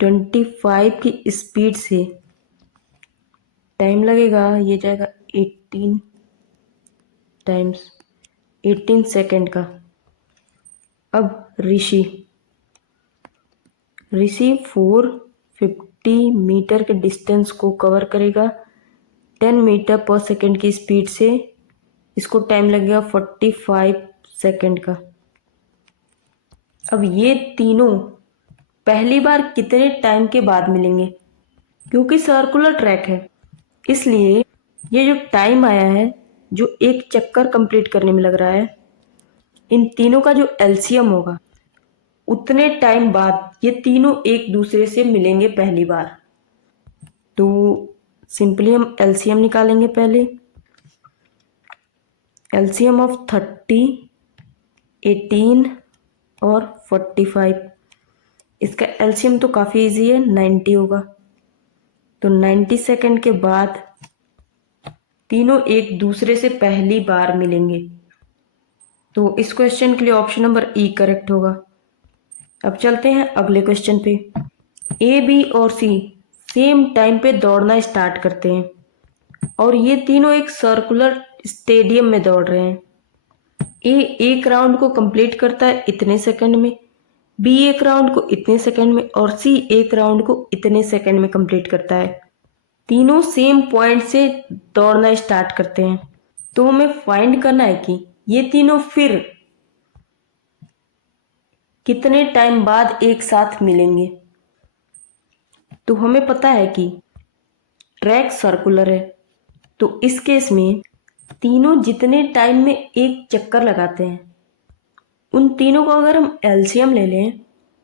25 की स्पीड से टाइम लगेगा, ये जाएगा 18 टाइम्स 18 सेकेंड का। अब ऋषि 450 मीटर के डिस्टेंस को कवर करेगा 10 मीटर पर सेकेंड की स्पीड से, इसको टाइम लगेगा 45 सेकेंड का। अब ये तीनों पहली बार कितने टाइम के बाद मिलेंगे, क्योंकि सर्कुलर ट्रैक है इसलिए ये जो टाइम आया है जो एक चक्कर कंप्लीट करने में लग रहा है, इन तीनों का जो एलसीएम होगा उतने टाइम बाद ये तीनों एक दूसरे से मिलेंगे पहली बार। तो सिंपली हम एलसीएम निकालेंगे पहले। एलसीएम ऑफ 30, 18 और 45, इसका एलसीएम तो काफ़ी इजी है, 90 होगा। तो 90 सेकेंड के बाद तीनों एक दूसरे से पहली बार मिलेंगे, तो इस क्वेश्चन के लिए ऑप्शन नंबर ई करेक्ट होगा। अब चलते हैं अगले क्वेश्चन पे। ए, बी और सी सेम टाइम पे दौड़ना स्टार्ट करते हैं और ये तीनों एक सर्कुलर स्टेडियम में दौड़ रहे हैं। ए एक राउंड को कंप्लीट करता है इतने सेकंड में, बी एक राउंड को इतने सेकंड में और सी एक राउंड को इतने सेकंड में कंप्लीट करता है। तीनों सेम पॉइंट से दौड़ना स्टार्ट करते हैं, तो हमें फाइंड करना है कि ये तीनों फिर कितने टाइम बाद एक साथ मिलेंगे। तो हमें पता है कि ट्रैक सर्कुलर है, तो इस केस में तीनों जितने टाइम में एक चक्कर लगाते हैं उन तीनों को अगर हम एलसीएम ले लें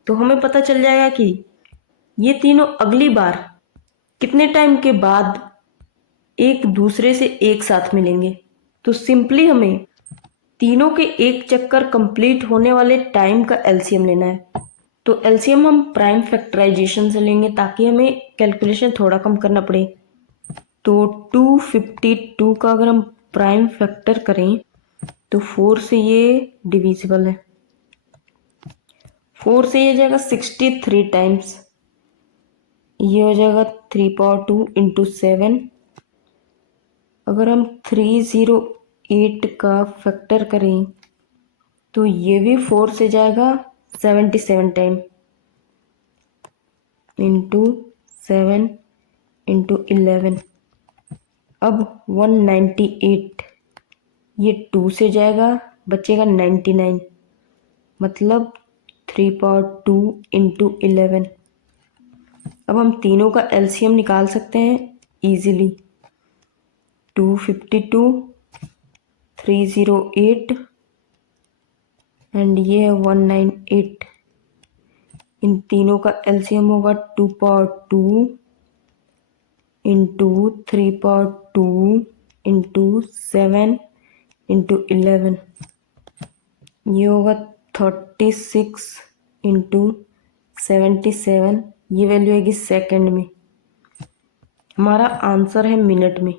तो हमें पता चल जाएगा कि ये तीनों अगली बार कितने टाइम के बाद एक दूसरे से एक साथ मिलेंगे। तो सिंपली हमें तीनों के एक चक्कर कंप्लीट होने वाले टाइम का एलसीएम लेना है। तो एलसीएम हम प्राइम फैक्टराइजेशन से लेंगे ताकि हमें कैलकुलेशन थोड़ा कम करना पड़े। तो 252 का अगर हम प्राइम फैक्टर करें तो 4 से ये डिविजिबल है, 4 से ये जाएगा 63 टाइम्स, ये हो जाएगा 3 पावर 2 इंटू 7। अगर हम 308 का फैक्टर करें तो ये भी 4 से जाएगा 77 टाइम इंटू 7 इंटू 11। अब 198 ये 2 से जाएगा, बचेगा 99, मतलब 3 पावर 2 इंटू 11। अब हम तीनों का एलसीएम निकाल सकते हैं इजीली। 252, 308 एंड ये है 198। इन तीनों का एलसीएम होगा 2 power 2 into 3 power 2 into 7 into 11, ये होगा 36 इंटू 77, ये वैल्यू आएगी सेकंड में। हमारा आंसर है मिनट में,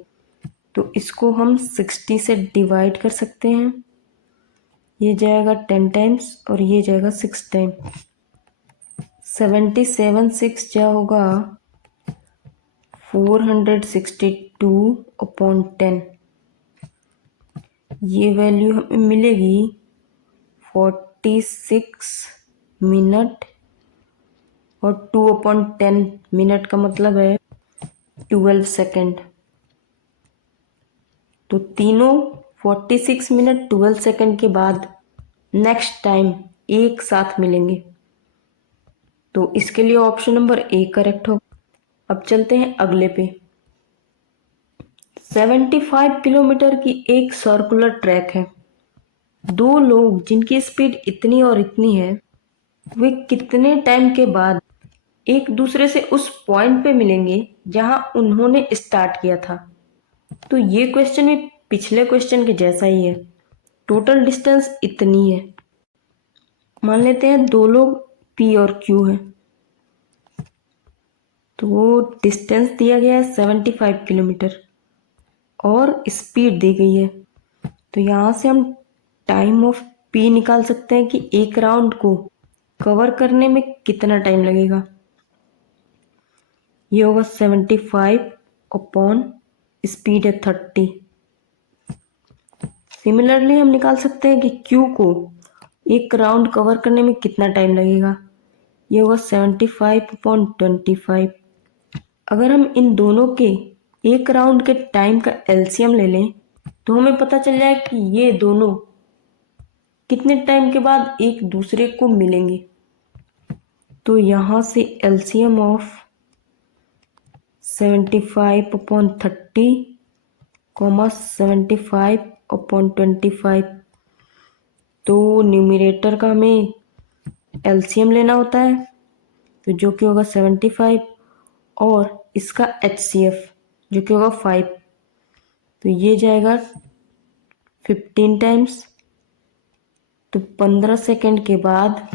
तो इसको हम 60 से डिवाइड कर सकते हैं। ये जाएगा 10 टाइम्स और ये जाएगा 6 टाइम। 77 6 क्या होगा 462/10। ये वैल्यू हमें मिलेगी 46 मिनट, और 2/10 मिनट का मतलब है 12 सेकेंड। तो तीनों 46 मिनट 12 सेकेंड के बाद नेक्स्ट टाइम एक साथ मिलेंगे, तो इसके लिए ऑप्शन नंबर ए करेक्ट होगा। अब चलते हैं अगले पे। 75 किलोमीटर की एक सर्कुलर ट्रैक है। दो लोग जिनकी स्पीड इतनी और इतनी है, वे कितने टाइम के बाद एक दूसरे से उस पॉइंट पे मिलेंगे जहां उन्होंने स्टार्ट किया था। तो ये क्वेश्चन भी पिछले क्वेश्चन के जैसा ही है। टोटल डिस्टेंस इतनी है। मान लेते हैं दो लोग P और Q हैं, तो डिस्टेंस दिया गया है 75 किलोमीटर और स्पीड दी गई है। तो यहाँ से हम टाइम ऑफ P निकाल सकते हैं कि एक राउंड को कवर करने में कितना टाइम लगेगा। ये होगा 75 अपॉन स्पीड है 30। सिमिलरली हम निकाल सकते हैं कि Q को एक राउंड कवर करने में कितना टाइम लगेगा। ये होगा 75/25। अगर हम इन दोनों के एक राउंड के टाइम का एलसीएम ले लें तो हमें पता चल जाए कि ये दोनों कितने टाइम के बाद एक दूसरे को मिलेंगे। तो यहाँ से एलसीएम ऑफ 75/30 75/25, तो न्यूमरेटर का हमें एलसीएम लेना होता है, तो जो कि होगा 75 और इसका एचसीएफ जो कि होगा 5, तो ये जाएगा 15 टाइम्स। तो 15 सेकेंड के बाद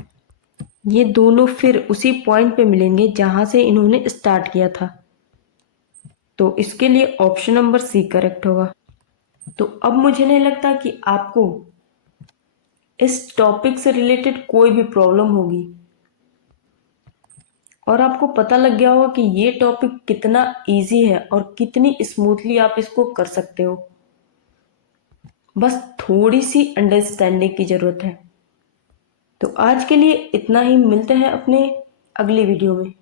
ये दोनों फिर उसी पॉइंट पे मिलेंगे जहां से इन्होंने स्टार्ट किया था। तो इसके लिए ऑप्शन नंबर सी करेक्ट होगा। तो अब मुझे नहीं लगता कि आपको इस टॉपिक से रिलेटेड कोई भी प्रॉब्लम होगी और आपको पता लग गया होगा कि ये टॉपिक कितना इजी है और कितनी स्मूथली आप इसको कर सकते हो। बस थोड़ी सी अंडरस्टैंडिंग की जरूरत है। तो आज के लिए इतना ही, मिलते हैं अपने अगली वीडियो में।